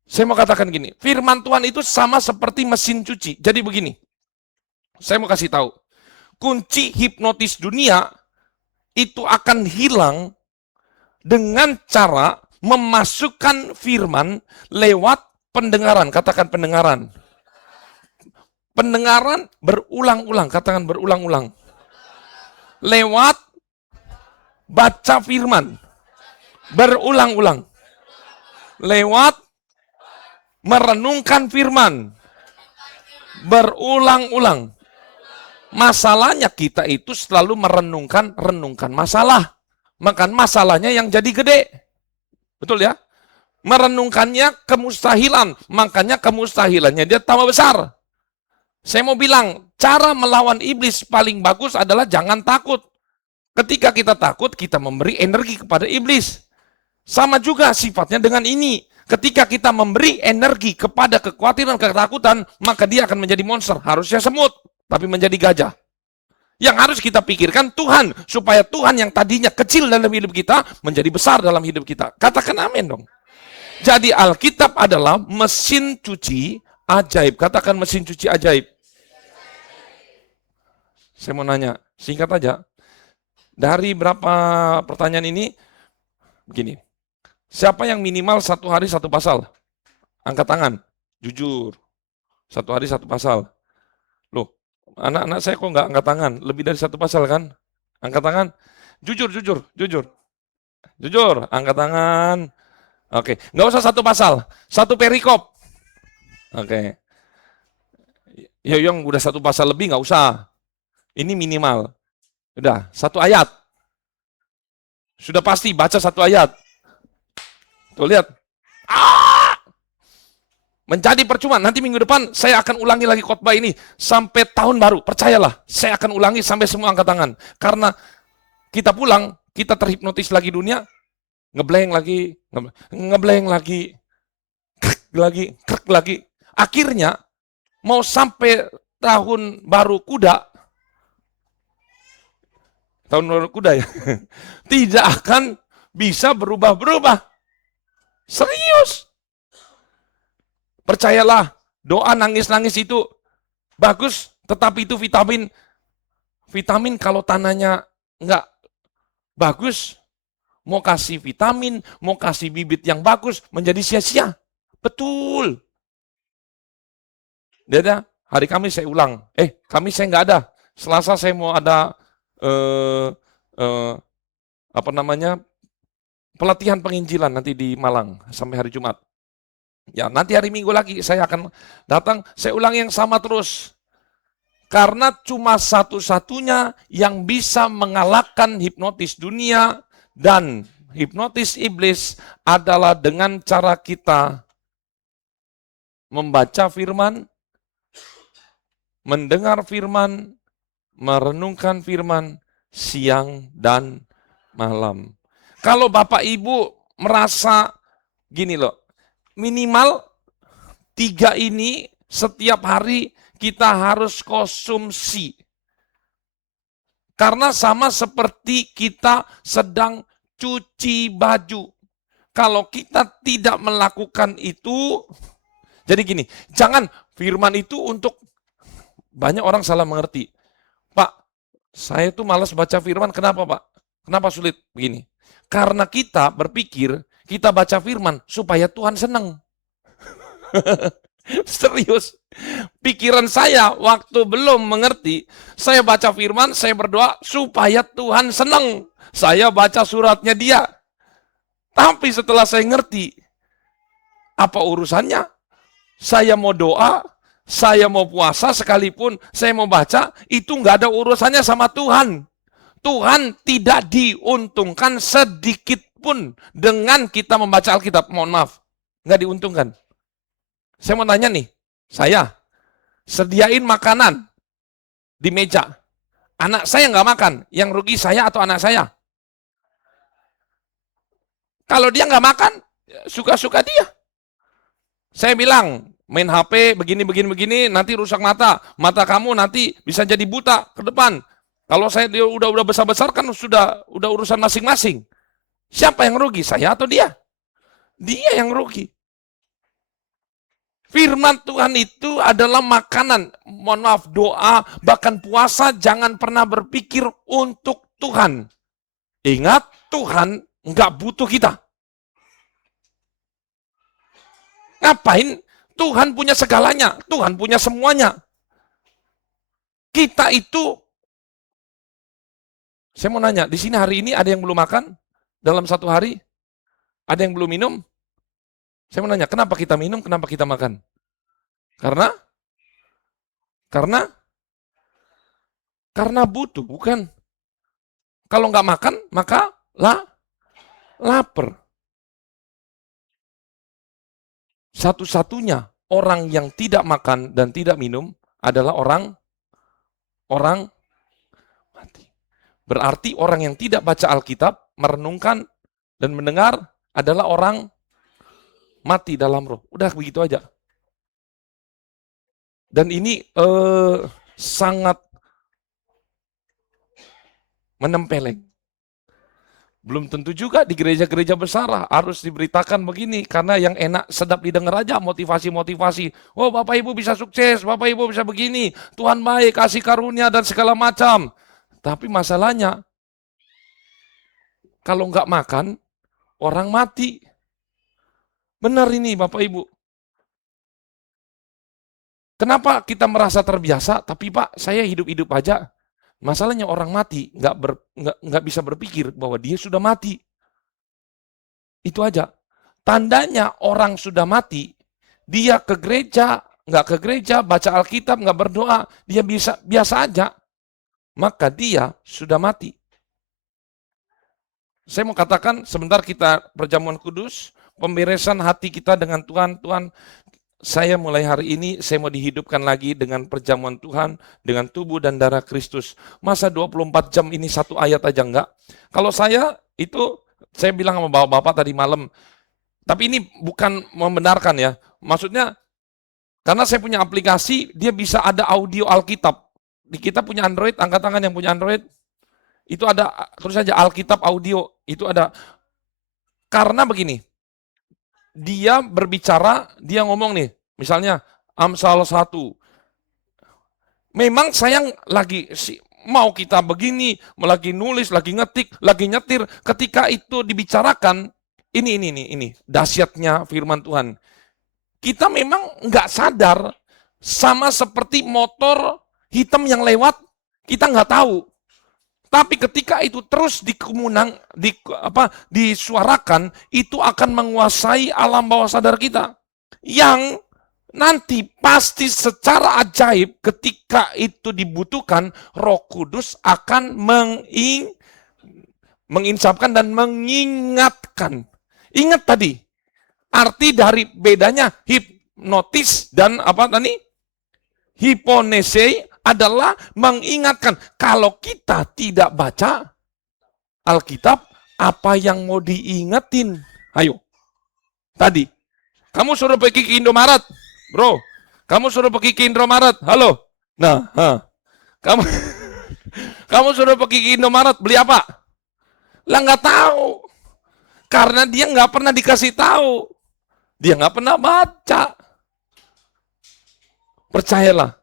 saya mau katakan gini, firman Tuhan itu sama seperti mesin cuci. Jadi begini, saya mau kasih tahu, kunci hipnotis dunia itu akan hilang dengan cara memasukkan firman lewat pendengaran. Katakan pendengaran. Pendengaran berulang-ulang, katakan berulang-ulang. Lewat baca firman, berulang-ulang. Lewat merenungkan firman berulang-ulang. Masalahnya kita itu selalu renungkan masalah. Maka masalahnya yang jadi gede. Betul ya? Merenungkannya kemustahilan. Makanya kemustahilannya dia tambah besar. Saya mau bilang, cara melawan iblis paling bagus adalah jangan takut. Ketika kita takut, kita memberi energi kepada iblis. Sama juga sifatnya dengan ini. Ketika kita memberi energi kepada kekhawatiran, ketakutan, maka dia akan menjadi monster. Harusnya semut, tapi menjadi gajah. Yang harus kita pikirkan Tuhan, supaya Tuhan yang tadinya kecil dalam hidup kita, menjadi besar dalam hidup kita. Katakan amin dong. Jadi Alkitab adalah mesin cuci ajaib. Katakan mesin cuci ajaib. Saya mau nanya, singkat aja. Dari berapa pertanyaan ini, begini. Siapa yang minimal satu hari satu pasal? Angkat tangan. Jujur. Satu hari satu pasal. Loh, anak-anak saya kok nggak angkat tangan? Lebih dari satu pasal kan? Angkat tangan. Jujur. Jujur, angkat tangan. Oke, nggak usah satu pasal. Satu perikop. Oke. Ya, yang udah satu pasal lebih nggak usah. Ini minimal. Udah, satu ayat. Sudah pasti baca satu ayat. Tuh lihat. Menjadi percuma. Nanti minggu depan saya akan ulangi lagi khotbah ini sampai tahun baru. Percayalah, saya akan ulangi sampai semua angkat tangan. Karena kita pulang, kita terhipnotis lagi dunia, ngeblank lagi, krek lagi. Akhirnya mau sampai tahun baru kuda ya, tidak akan bisa berubah-berubah. Serius. Percayalah, doa nangis-nangis itu bagus, tetapi itu vitamin. Vitamin kalau tanahnya nggak bagus, mau kasih vitamin, mau kasih bibit yang bagus, menjadi sia-sia. Betul. Dia hari Kamis saya ulang. Kamis saya nggak ada. Selasa saya mau ada pelatihan penginjilan nanti di Malang sampai hari Jumat. Ya, nanti hari Minggu lagi saya akan datang, saya ulang yang sama terus. Karena cuma satu-satunya yang bisa mengalahkan hipnotis dunia dan hipnotis iblis adalah dengan cara kita membaca firman, mendengar firman, merenungkan firman siang dan malam. Kalau Bapak Ibu merasa gini loh, minimal 3 ini Setiap hari kita harus konsumsi. Karena sama seperti kita sedang cuci baju. Kalau kita tidak melakukan itu, jadi gini, jangan firman itu untuk, banyak orang salah mengerti. Pak, saya tuh malas baca firman, kenapa Pak? Kenapa sulit? Begini, karena kita berpikir, kita baca firman supaya Tuhan senang. Serius. Pikiran saya waktu belum mengerti, saya baca firman, saya berdoa supaya Tuhan senang. Saya baca suratnya dia. Tapi setelah saya ngerti, apa urusannya? Saya mau doa, saya mau puasa sekalipun, saya mau baca, itu nggak ada urusannya sama Tuhan. Tuhan tidak diuntungkan sedikit pun dengan kita membaca Alkitab. Mohon maaf, nggak diuntungkan. Saya mau tanya nih, saya sediain makanan di meja. Anak saya nggak makan, yang rugi saya atau anak saya? Kalau dia nggak makan, suka-suka dia. Saya bilang, main HP begini, nanti rusak mata. Mata kamu nanti bisa jadi buta ke depan. Kalau saya dia udah besar-besar kan sudah urusan masing-masing. Siapa yang rugi, saya atau dia? Dia yang rugi. Firman Tuhan itu adalah makanan. Mohon maaf, doa, bahkan puasa, jangan pernah berpikir untuk Tuhan. Ingat, Tuhan nggak butuh kita. Ngapain? Tuhan punya segalanya. Tuhan punya semuanya. Kita itu, saya mau nanya, di sini hari ini ada yang belum makan? Dalam satu hari? Ada yang belum minum? Saya mau nanya, kenapa kita minum, kenapa kita makan? Karena butuh, bukan? Kalau nggak makan, maka lapar. Satu-satunya orang yang tidak makan dan tidak minum adalah orang mati. Berarti orang yang tidak baca Alkitab, merenungkan dan mendengar adalah orang mati dalam roh. Udah begitu aja. Dan ini sangat menempeleng. Belum tentu juga di gereja-gereja besar harus diberitakan begini, karena yang enak sedap didengar aja motivasi-motivasi. Oh, Bapak Ibu bisa sukses, Bapak Ibu bisa begini, Tuhan baik, kasih karunia dan segala macam. Tapi masalahnya, kalau nggak makan, orang mati. Benar ini Bapak Ibu. Kenapa kita merasa terbiasa, tapi Pak, saya hidup-hidup aja. Masalahnya orang mati nggak bisa berpikir bahwa dia sudah mati. Itu aja. Tandanya orang sudah mati, dia ke gereja, nggak ke gereja, baca Alkitab, nggak berdoa, dia biasa aja. Maka dia sudah mati. Saya mau katakan, sebentar kita perjamuan kudus, pemberesan hati kita dengan Tuhan. Tuhan, saya mulai hari ini, saya mau dihidupkan lagi dengan perjamuan Tuhan, dengan tubuh dan darah Kristus. Masa 24 jam ini satu ayat aja enggak? Kalau saya bilang sama bapak-bapak tadi malam, tapi ini bukan membenarkan ya. Maksudnya, karena saya punya aplikasi, dia bisa ada audio Alkitab. Kita punya Android, angkat tangan yang punya Android. Itu ada, terus saja Alkitab audio, itu ada. Karena begini, dia berbicara, dia ngomong nih, misalnya Amsal 1. Memang saya lagi mau kita begini, lagi nulis, lagi ngetik, lagi nyetir, ketika itu dibicarakan, ini dahsyatnya firman Tuhan. Kita memang nggak sadar, sama seperti motor hitam yang lewat, kita nggak tahu. Tapi ketika itu terus disuarakan, itu akan menguasai alam bawah sadar kita. Yang nanti pasti secara ajaib ketika itu dibutuhkan, Roh Kudus akan menginsapkan dan mengingatkan. Ingat tadi, arti dari bedanya hipnotis dan hiponese adalah mengingatkan. Kalau kita tidak baca Alkitab, apa yang mau diingetin? Ayo. Tadi, kamu suruh pergi ke Indomaret. Bro, Kamu suruh pergi ke Indomaret, halo? Nah, kamu kamu suruh pergi ke Indomaret, beli apa? Lah nggak tahu. Karena dia nggak pernah dikasih tahu. Dia nggak pernah baca. Percayalah,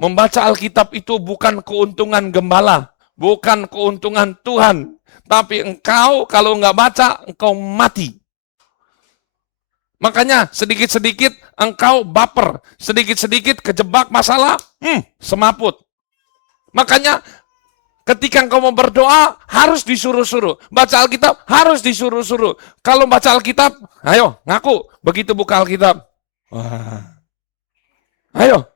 membaca Alkitab itu bukan keuntungan gembala, bukan keuntungan Tuhan. Tapi engkau kalau nggak baca, engkau mati. Makanya sedikit-sedikit engkau baper, sedikit-sedikit kejebak masalah, semaput. Makanya ketika engkau mau berdoa, harus disuruh-suruh. Baca Alkitab, harus disuruh-suruh. Kalau baca Alkitab, ayo ngaku. Begitu buka Alkitab, wah, ayo.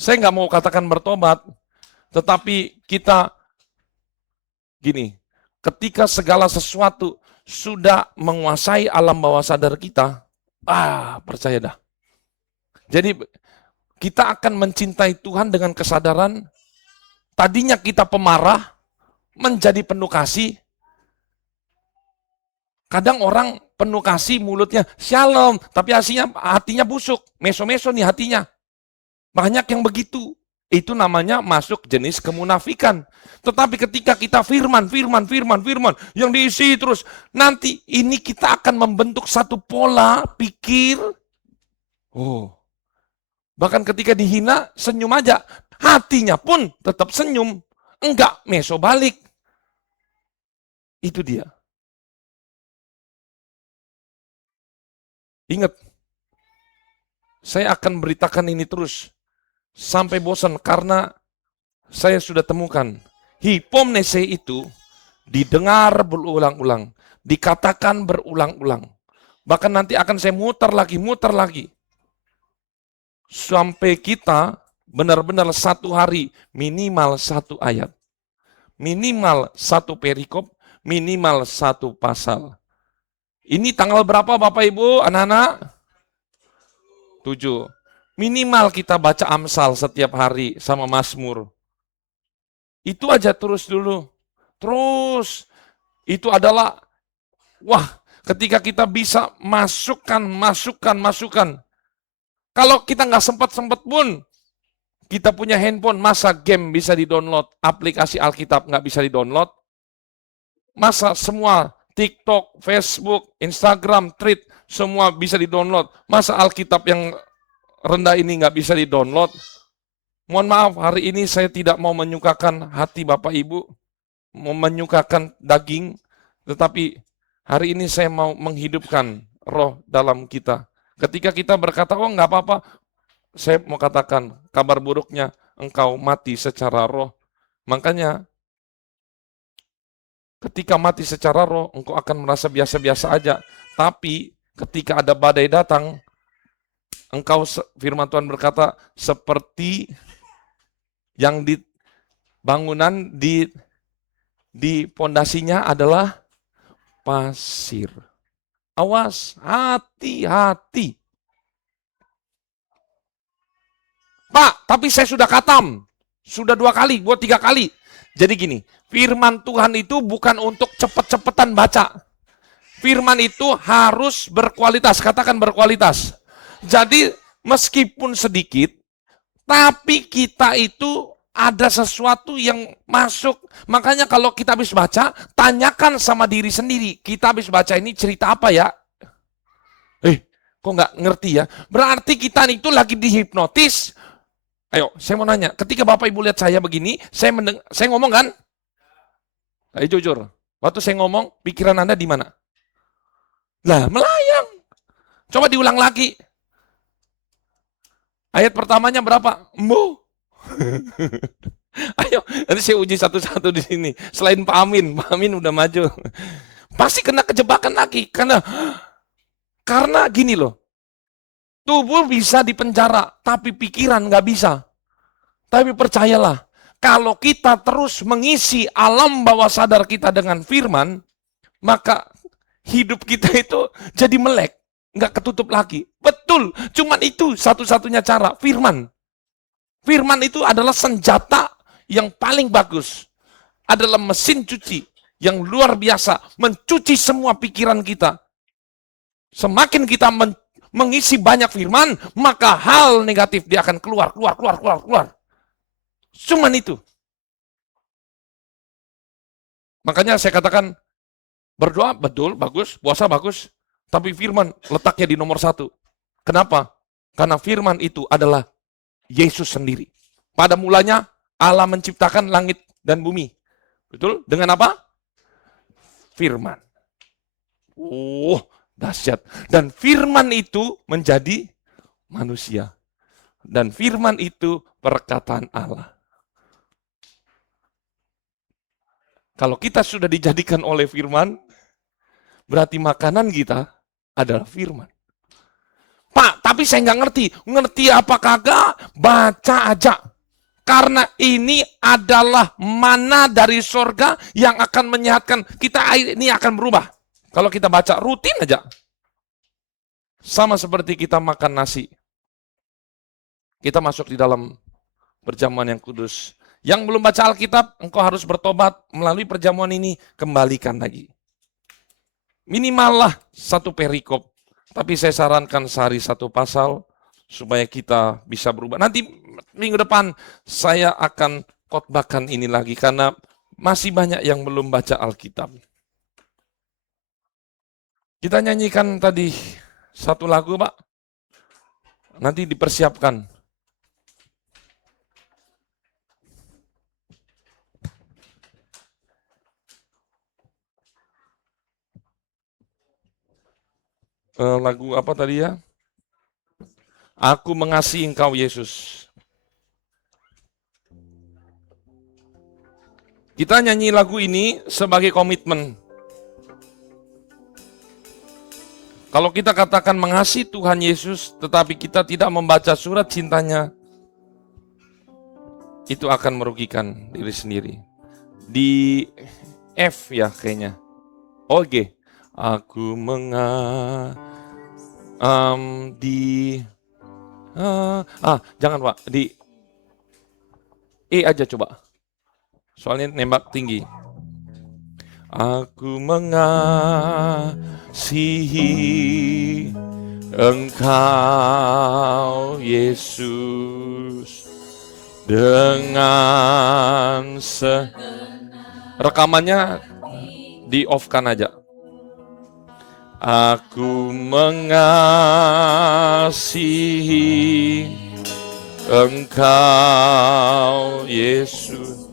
Saya nggak mau katakan bertobat, tetapi kita gini, ketika segala sesuatu sudah menguasai alam bawah sadar kita, percaya dah. Jadi kita akan mencintai Tuhan dengan kesadaran, tadinya kita pemarah, menjadi penuh kasih. Kadang orang penuh kasih, mulutnya shalom, tapi hatinya busuk, meso-meso nih hatinya. Banyak yang begitu. Itu namanya masuk jenis kemunafikan. Tetapi ketika kita firman, yang diisi terus, nanti ini kita akan membentuk satu pola pikir. Bahkan ketika dihina, senyum aja. Hatinya pun tetap senyum. Enggak meso balik. Itu dia. Ingat, saya akan beritakan ini terus sampai bosan karena saya sudah temukan hipomnese itu didengar berulang-ulang, dikatakan berulang-ulang. Bahkan nanti akan saya muter lagi. Sampai kita benar-benar satu hari minimal satu ayat. Minimal satu perikop, minimal satu pasal. Ini tanggal berapa Bapak Ibu, anak-anak? 7. Minimal kita baca Amsal setiap hari sama Mazmur. Itu aja terus dulu. Terus. Itu adalah, ketika kita bisa masukkan. Kalau kita nggak sempat pun, kita punya handphone, masa game bisa di-download, aplikasi Alkitab nggak bisa di-download? Masa semua TikTok, Facebook, Instagram, Thread, semua bisa di-download. Masa Alkitab yang rendah ini nggak bisa di-download? Mohon maaf, hari ini saya tidak mau menyukakan hati Bapak Ibu, mau menyukakan daging, tetapi hari ini saya mau menghidupkan roh dalam kita. Ketika kita berkata, nggak apa-apa, saya mau katakan, kabar buruknya, engkau mati secara roh. Makanya, ketika mati secara roh, engkau akan merasa biasa-biasa aja. Tapi ketika ada badai datang, engkau, firman Tuhan berkata, seperti yang di bangunan di pondasinya adalah pasir. Awas, hati-hati. Pak, tapi saya sudah khatam. Sudah 2 kali, buat 3 kali. Jadi gini, firman Tuhan itu bukan untuk cepet-cepetan baca. Firman itu harus berkualitas, katakan berkualitas. Jadi meskipun sedikit, tapi kita itu ada sesuatu yang masuk. Makanya kalau kita habis baca, tanyakan sama diri sendiri. Kita habis baca ini cerita apa ya? Kok nggak ngerti ya? Berarti kita itu lagi dihipnotis. Ayo, saya mau nanya, ketika Bapak Ibu lihat saya begini, saya ngomong kan? Ayo jujur, waktu saya ngomong, pikiran Anda di mana? Lah, melayang. Coba diulang lagi. Ayat pertamanya berapa? Mu. Ayo, nanti saya uji satu-satu di sini. Selain Pak Amin udah maju. Pasti kena kejebakan lagi, karena gini loh. Tubuh bisa dipenjara, tapi pikiran nggak bisa. Tapi percayalah, kalau kita terus mengisi alam bawah sadar kita dengan firman, maka hidup kita itu jadi melek, nggak ketutup lagi. Betul, cuman itu satu-satunya cara, firman. Firman itu adalah senjata yang paling bagus. Adalah mesin cuci yang luar biasa, mencuci semua pikiran kita. Semakin kita mengisi banyak firman, maka hal negatif dia akan keluar. Cuman itu. Makanya saya katakan, berdoa betul, bagus, puasa bagus, tapi firman letaknya di nomor 1. Kenapa? Karena firman itu adalah Yesus sendiri. Pada mulanya Allah menciptakan langit dan bumi. Betul? Dengan apa? Firman. Oh, dahsyat. Dan firman itu menjadi manusia. Dan firman itu perkataan Allah. Kalau kita sudah dijadikan oleh firman, berarti makanan kita adalah firman. Pak, tapi saya nggak ngerti. Ngerti apa kagak? Baca aja. Karena ini adalah mana dari sorga yang akan menyehatkan kita. Ini akan berubah. Kalau kita baca rutin aja. Sama seperti kita makan nasi. Kita masuk di dalam perjamuan yang kudus. Yang belum baca Alkitab, engkau harus bertobat melalui perjamuan ini. Kembalikan lagi. Minimal lah 1 perikop. Tapi saya sarankan sehari 1 pasal supaya kita bisa berubah. Nanti minggu depan saya akan khotbahkan ini lagi karena masih banyak yang belum baca Alkitab. Kita nyanyikan tadi 1 lagu, Pak. Nanti dipersiapkan. Lagu apa tadi ya? Aku mengasihi Engkau Yesus. Kita nyanyi lagu ini sebagai komitmen. Kalau kita katakan mengasihi Tuhan Yesus, tetapi kita tidak membaca surat cintanya, itu akan merugikan diri sendiri. Di F ya kayaknya. Oke. Aku jangan Pak, di E aja coba. Soalnya nembak tinggi. Aku mengasihi Engkau Yesus dengan rekamannya di off-kan aja. Aku mengasihi Engkau Yesus